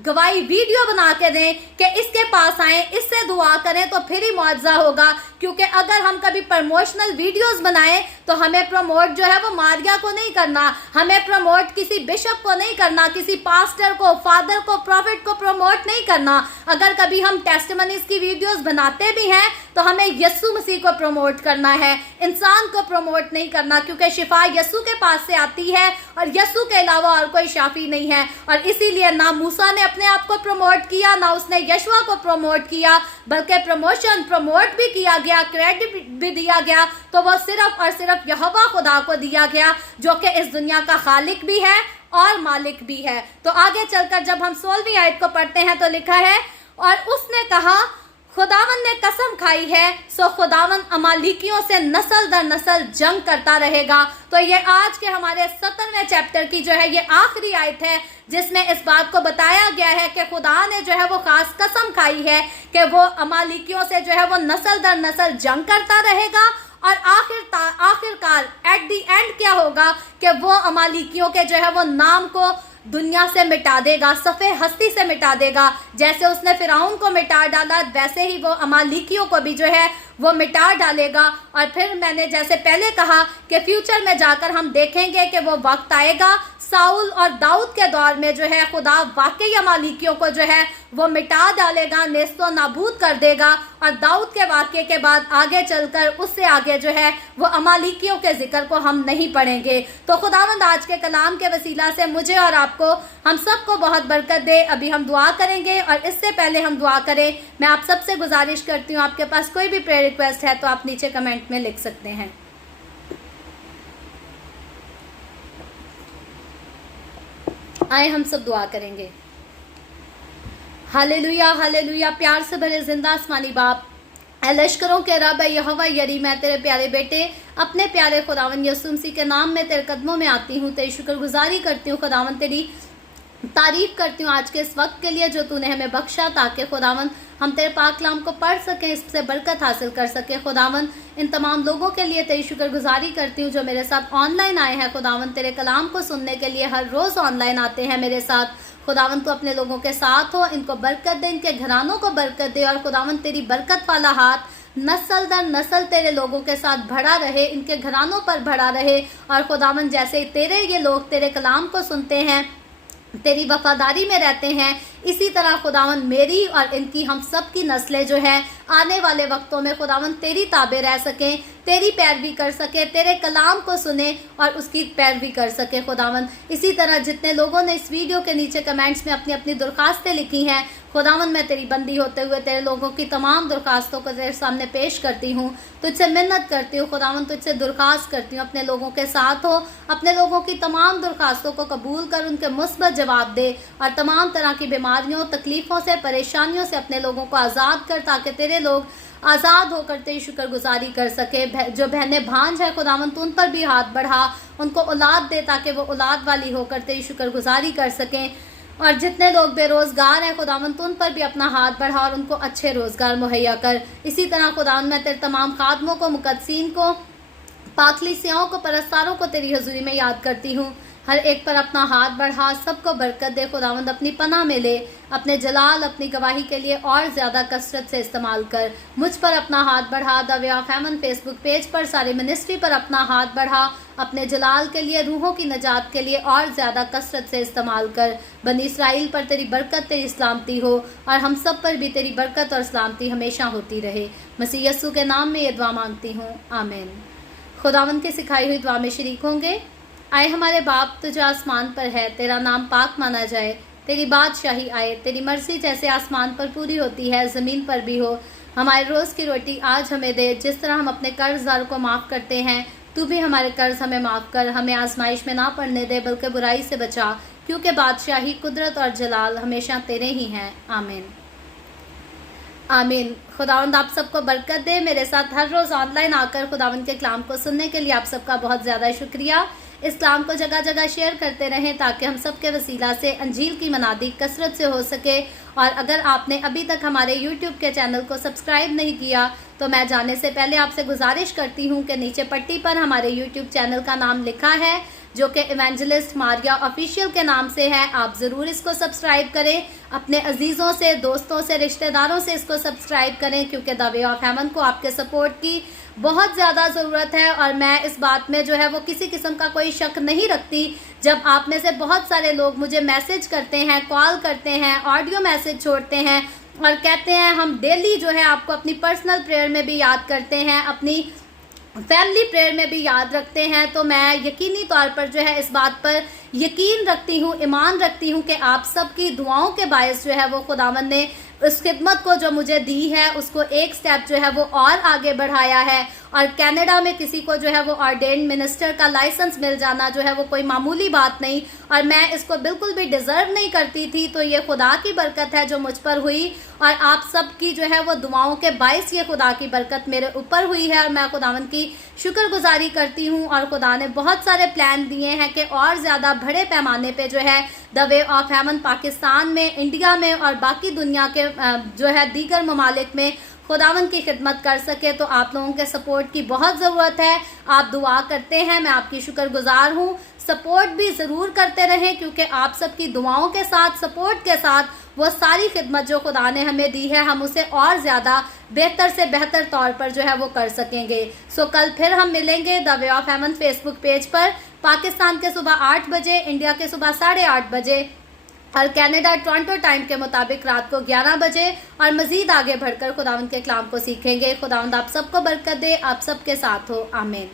गवाही वीडियो बना के दें कि इसके पास आए, इससे दुआ करें तो फिर ही मुआवजा होगा। क्योंकि अगर हम कभी प्रमोशनल वीडियोस बनाएं तो हमें प्रमोट जो है वो मारिया को नहीं करना, हमें प्रमोट किसी बिशप को नहीं करना, किसी पास्टर को, फादर को, प्रॉफिट को प्रमोट नहीं करना। अगर कभी हम टेस्टिमनीज की वीडियोस बनाते भी हैं तो हमें यस्सु मसीह को प्रमोट करना है, इंसान को प्रमोट नहीं करना, क्योंकि शिफा यस्सु के पास से आती है और यस्सु के अलावा और कोई शाफी नहीं है। और इसीलिए ना मूसा ने अपने आप को प्रमोट किया, ना उसने यशवा को प्रमोट किया, बल्कि प्रमोट भी किया गया, क्रेडिट भी दिया गया, तो वो सिर्फ और सिर्फ यहोवा खुदा को दिया गया, जो कि इस दुनिया का खालिक भी है और मालिक भी है। तो आगे चलकर जब हम 16वीं आयत को पढ़ते हैं तो लिखा है, और उसने कहा खुदावन ने कसम खाई है, सो खुदावन अमालिकियों से नस्ल दर नस्ल जंग करता रहेगा। तो ये आज के हमारे 17वें चैप्टर की जो है ये आखिरी आयत है, जिसमें इस बात को बताया गया है कि खुदा ने जो है वो खास कसम खाई है कि वो अमालिकियों से जो है वो नस्ल दर नस्ल जंग करता रहेगा। और आखिरकार एट दी एंड क्या होगा कि वो अमालिकियों के जो है वो नाम को दुनिया से मिटा देगा, सफ़े हस्ती से मिटा देगा। जैसे उसने फिरौन को मिटा डाला, वैसे ही वो अमालिकियों को भी जो है वो मिटा डालेगा। और फिर मैंने जैसे पहले कहा कि फ्यूचर में जाकर हम देखेंगे कि वो वक्त आएगा साउल और दाऊद के दौर में जो है खुदा वाकई अमालिकियों को जो है वो मिटा डालेगा, नेस्तो नाबूद कर देगा। और दाऊद के वाक़े के बाद आगे चलकर उससे आगे जो है वो अमालिकियों के जिक्र को हम नहीं पढ़ेंगे। तो खुदावंद आज के कलाम के वसीला से मुझे और आपको, हम सबको बहुत बरकत दे। अभी हम दुआ करेंगे, और इससे पहले हम दुआ करें, मैं आप सबसे गुजारिश करती हूँ, आपके पास कोई भी प्रेयर रिक्वेस्ट है तो आप नीचे कमेंट में लिख सकते हैं। आए हम सब दुआ करेंगे। Hallelujah hallelujah. प्यार से भरे जिंदा आसमानी बाप, ऐ लश्करों के रब, यहोवा यरी, मैं तेरे प्यारे बेटे अपने प्यारे खुदावन यीशु मसीह के नाम में तेरे कदमों में आती हूँ, तेरी शुक्रगुजारी करती हूँ खुदावन, तेरी तारीफ करती हूँ आज के इस वक्त के लिए जो तूने हमें बख्शा, ताकि खुदावन हम तेरे पाक कलाम को पढ़ सकें, इससे बरकत हासिल कर सकें। खुदावन इन तमाम लोगों के लिए तेरी शुक्रगुजारी करती हूँ जो मेरे साथ ऑनलाइन आए हैं। खुदावन तेरे कलाम को सुनने के लिए हर रोज़ ऑनलाइन आते हैं मेरे साथ। खुदावन तो अपने लोगों के साथ हो, इनको बरकत दे, इनके घरानों को बरकत दे। और खुदावन तेरी बरकत वाला हाथ नस्ल दर नस्ल तेरे लोगों के साथ भरा रहे, इनके घरानों पर भरा रहे। और खुदावन जैसे तेरे ये लोग तेरे कलाम को सुनते हैं, तेरी वफादारी में रहते हैं, इसी तरह खुदावन मेरी और इनकी, हम सब की नस्लें जो हैं आने वाले वक्तों में खुदावन तेरी ताबे रह सकें, तेरी पैरवी कर सके, तेरे कलाम को सुने और उसकी पैरवी कर सके। खुदावन इसी तरह जितने लोगों ने इस वीडियो के नीचे कमेंट्स में अपनी अपनी दरख्वास्तें लिखी हैं, खुदावन मैं तेरी बंदी होते हुए तेरे लोगों की तमाम दरख्वास्तों को तेरे सामने पेश करती हूँ, तुझसे मिन्नत करती हूँ खुदावन, तुझसे दरख्वास्त करती हूँ अपने लोगों के साथ हो, अपने लोगों की तमाम दरख्वास्तों को कबूल कर, उनके मुस्बत जवाब दे और तमाम तरह की बीमारियों, तकलीफ़ों से, परेशानियों से अपने लोगों को आज़ाद कर, ताकि तेरे लोग आज़ाद होकर तेरी शुक्रगुजारी कर सके। जो बहनें भांज है खुदावन तो उन पर भी हाथ बढ़ा, उनको औलाद दे ताकि वो औलाद वाली होकर तेरी शुक्रगुजारी कर सकें। और जितने लोग बेरोज़गार हैं खुदावन तो उन पर भी अपना हाथ बढ़ा और उनको अच्छे रोज़गार मुहैया कर। इसी तरह खुदावन मैं तेरे तमाम खादमों को, मुकद्दसीन को, पाकलीसियाओं को, परस्तारों को तेरी हजूरी में याद करती हूँ। ہر ایک پر اپنا ہاتھ بڑھا، سب کو برکت دے خداوند، اپنی پناہ میں لے، اپنے جلال اپنی گواہی کے لیے اور زیادہ کثرت سے استعمال کر۔ مجھ پر اپنا ہاتھ بڑھا، the way of heaven Facebook page پر ساری منسٹری پر اپنا ہاتھ بڑھا، اپنے جلال کے لیے، روحوں کی نجات کے لیے اور زیادہ کثرت سے استعمال کر۔ بنی اسرائیل پر تیری برکت، تیری سلامتی ہو، اور ہم سب پر بھی تیری برکت اور سلامتی ہمیشہ ہوتی رہے۔ مسیح یسوع کے نام میں یہ دعا مانگتی ہوں، آمین۔ خداوند کی سکھائی ہوئی دعا میں شریک ہوں گے۔ آئے ہمارے باپ تو جو آسمان پر ہے، تیرا نام پاک مانا جائے، تیری بادشاہی آئے، تیری مرضی جیسے آسمان پر پوری ہوتی ہے زمین پر بھی ہو۔ ہمارے روز کی روٹی آج ہمیں دے، جس طرح ہم اپنے قرض داروں کو معاف کرتے ہیں، تو بھی ہمارے قرض ہمیں معاف کر، ہمیں آزمائش میں نہ پڑنے دے بلکہ برائی سے بچا، کیونکہ بادشاہی، قدرت اور جلال ہمیشہ تیرے ہی ہیں، آمین۔ آمین۔ خداوند آپ سب کو برکت دے۔ میرے ساتھ ہر روز آن لائن آ کر خداوند کے کلام کو سننے کے لیے آپ سب کا بہت زیادہ شکریہ۔ اس کلام کو جگہ جگہ شیئر کرتے رہیں تاکہ ہم سب کے وسیلہ سے انجیل کی منادی کثرت سے ہو سکے۔ اور اگر آپ نے ابھی تک ہمارے یوٹیوب کے چینل کو سبسکرائب نہیں کیا تو میں جانے سے پہلے آپ سے گزارش کرتی ہوں کہ نیچے پٹی پر ہمارے یوٹیوب چینل کا نام لکھا ہے، جو کہ ایونجلسٹ ماریا آفیشیل کے نام سے ہے۔ آپ ضرور اس کو سبسکرائب کریں، اپنے عزیزوں سے، دوستوں سے، رشتہ داروں سے اس کو سبسکرائب کریں، کیونکہ دا وے آف ہیون کو آپ کے سپورٹ کی بہت زیادہ ضرورت ہے۔ اور میں اس بات میں جو ہے وہ کسی قسم کا کوئی شک نہیں رکھتی، جب آپ میں سے بہت سارے لوگ مجھے میسج کرتے ہیں، کال کرتے ہیں، آڈیو میسج چھوڑتے ہیں اور کہتے ہیں ہم ڈیلی جو ہے آپ کو اپنی پرسنل پریئر میں بھی یاد کرتے ہیں، اپنی فیملی پریئر میں بھی یاد رکھتے ہیں، تو میں یقینی طور پر جو ہے اس بات پر یقین رکھتی ہوں، ایمان رکھتی ہوں کہ آپ سب کی دعاؤں کے باعث جو ہے وہ خداوند نے اس خدمت کو جو مجھے دی ہے اس کو ایک سٹیپ جو ہے وہ اور آگے بڑھایا ہے۔ اور کینیڈا میں کسی کو جو ہے وہ آرڈینڈ منسٹر کا لائسنس مل جانا جو ہے وہ کوئی معمولی بات نہیں، اور میں اس کو بالکل بھی ڈیزرو نہیں کرتی تھی، تو یہ خدا کی برکت ہے جو مجھ پر ہوئی، اور آپ سب کی جو ہے وہ دعاؤں کے باعث یہ خدا کی برکت میرے اوپر ہوئی ہے، اور میں خداوند کی شکر گزاری کرتی ہوں۔ اور خدا نے بہت سارے پلان دیے ہیں کہ اور زیادہ بڑے پیمانے پہ جو ہے دا وے آف ہیون پاکستان میں، انڈیا میں اور باقی دنیا کے جو ہے دیگر ممالک میں خداوند کی خدمت کر سکے، تو آپ لوگوں کے سپورٹ کی بہت ضرورت ہے۔ آپ دعا کرتے ہیں، میں آپ کی شکر گزار ہوں۔ سپورٹ بھی ضرور کرتے رہیں، کیونکہ آپ سب کی دعاؤں کے ساتھ، سپورٹ کے ساتھ وہ ساری خدمت جو خدا نے ہمیں دی ہے ہم اسے اور زیادہ بہتر سے بہتر طور پر جو ہے وہ کر سکیں گے۔ سو کل پھر ہم ملیں گے the way of heaven Facebook page پر، پاکستان کے صبح 8 بجے، انڈیا کے صبح 8:30 بجے، اور کینیڈا ٹورنٹو ٹائم کے مطابق رات کو 11 بجے، اور مزید آگے بڑھ کر خداوند کے کلام کو سیکھیں گے۔ خداوند آپ سب کو برکت دے، آپ سب کے ساتھ ہو، آمین۔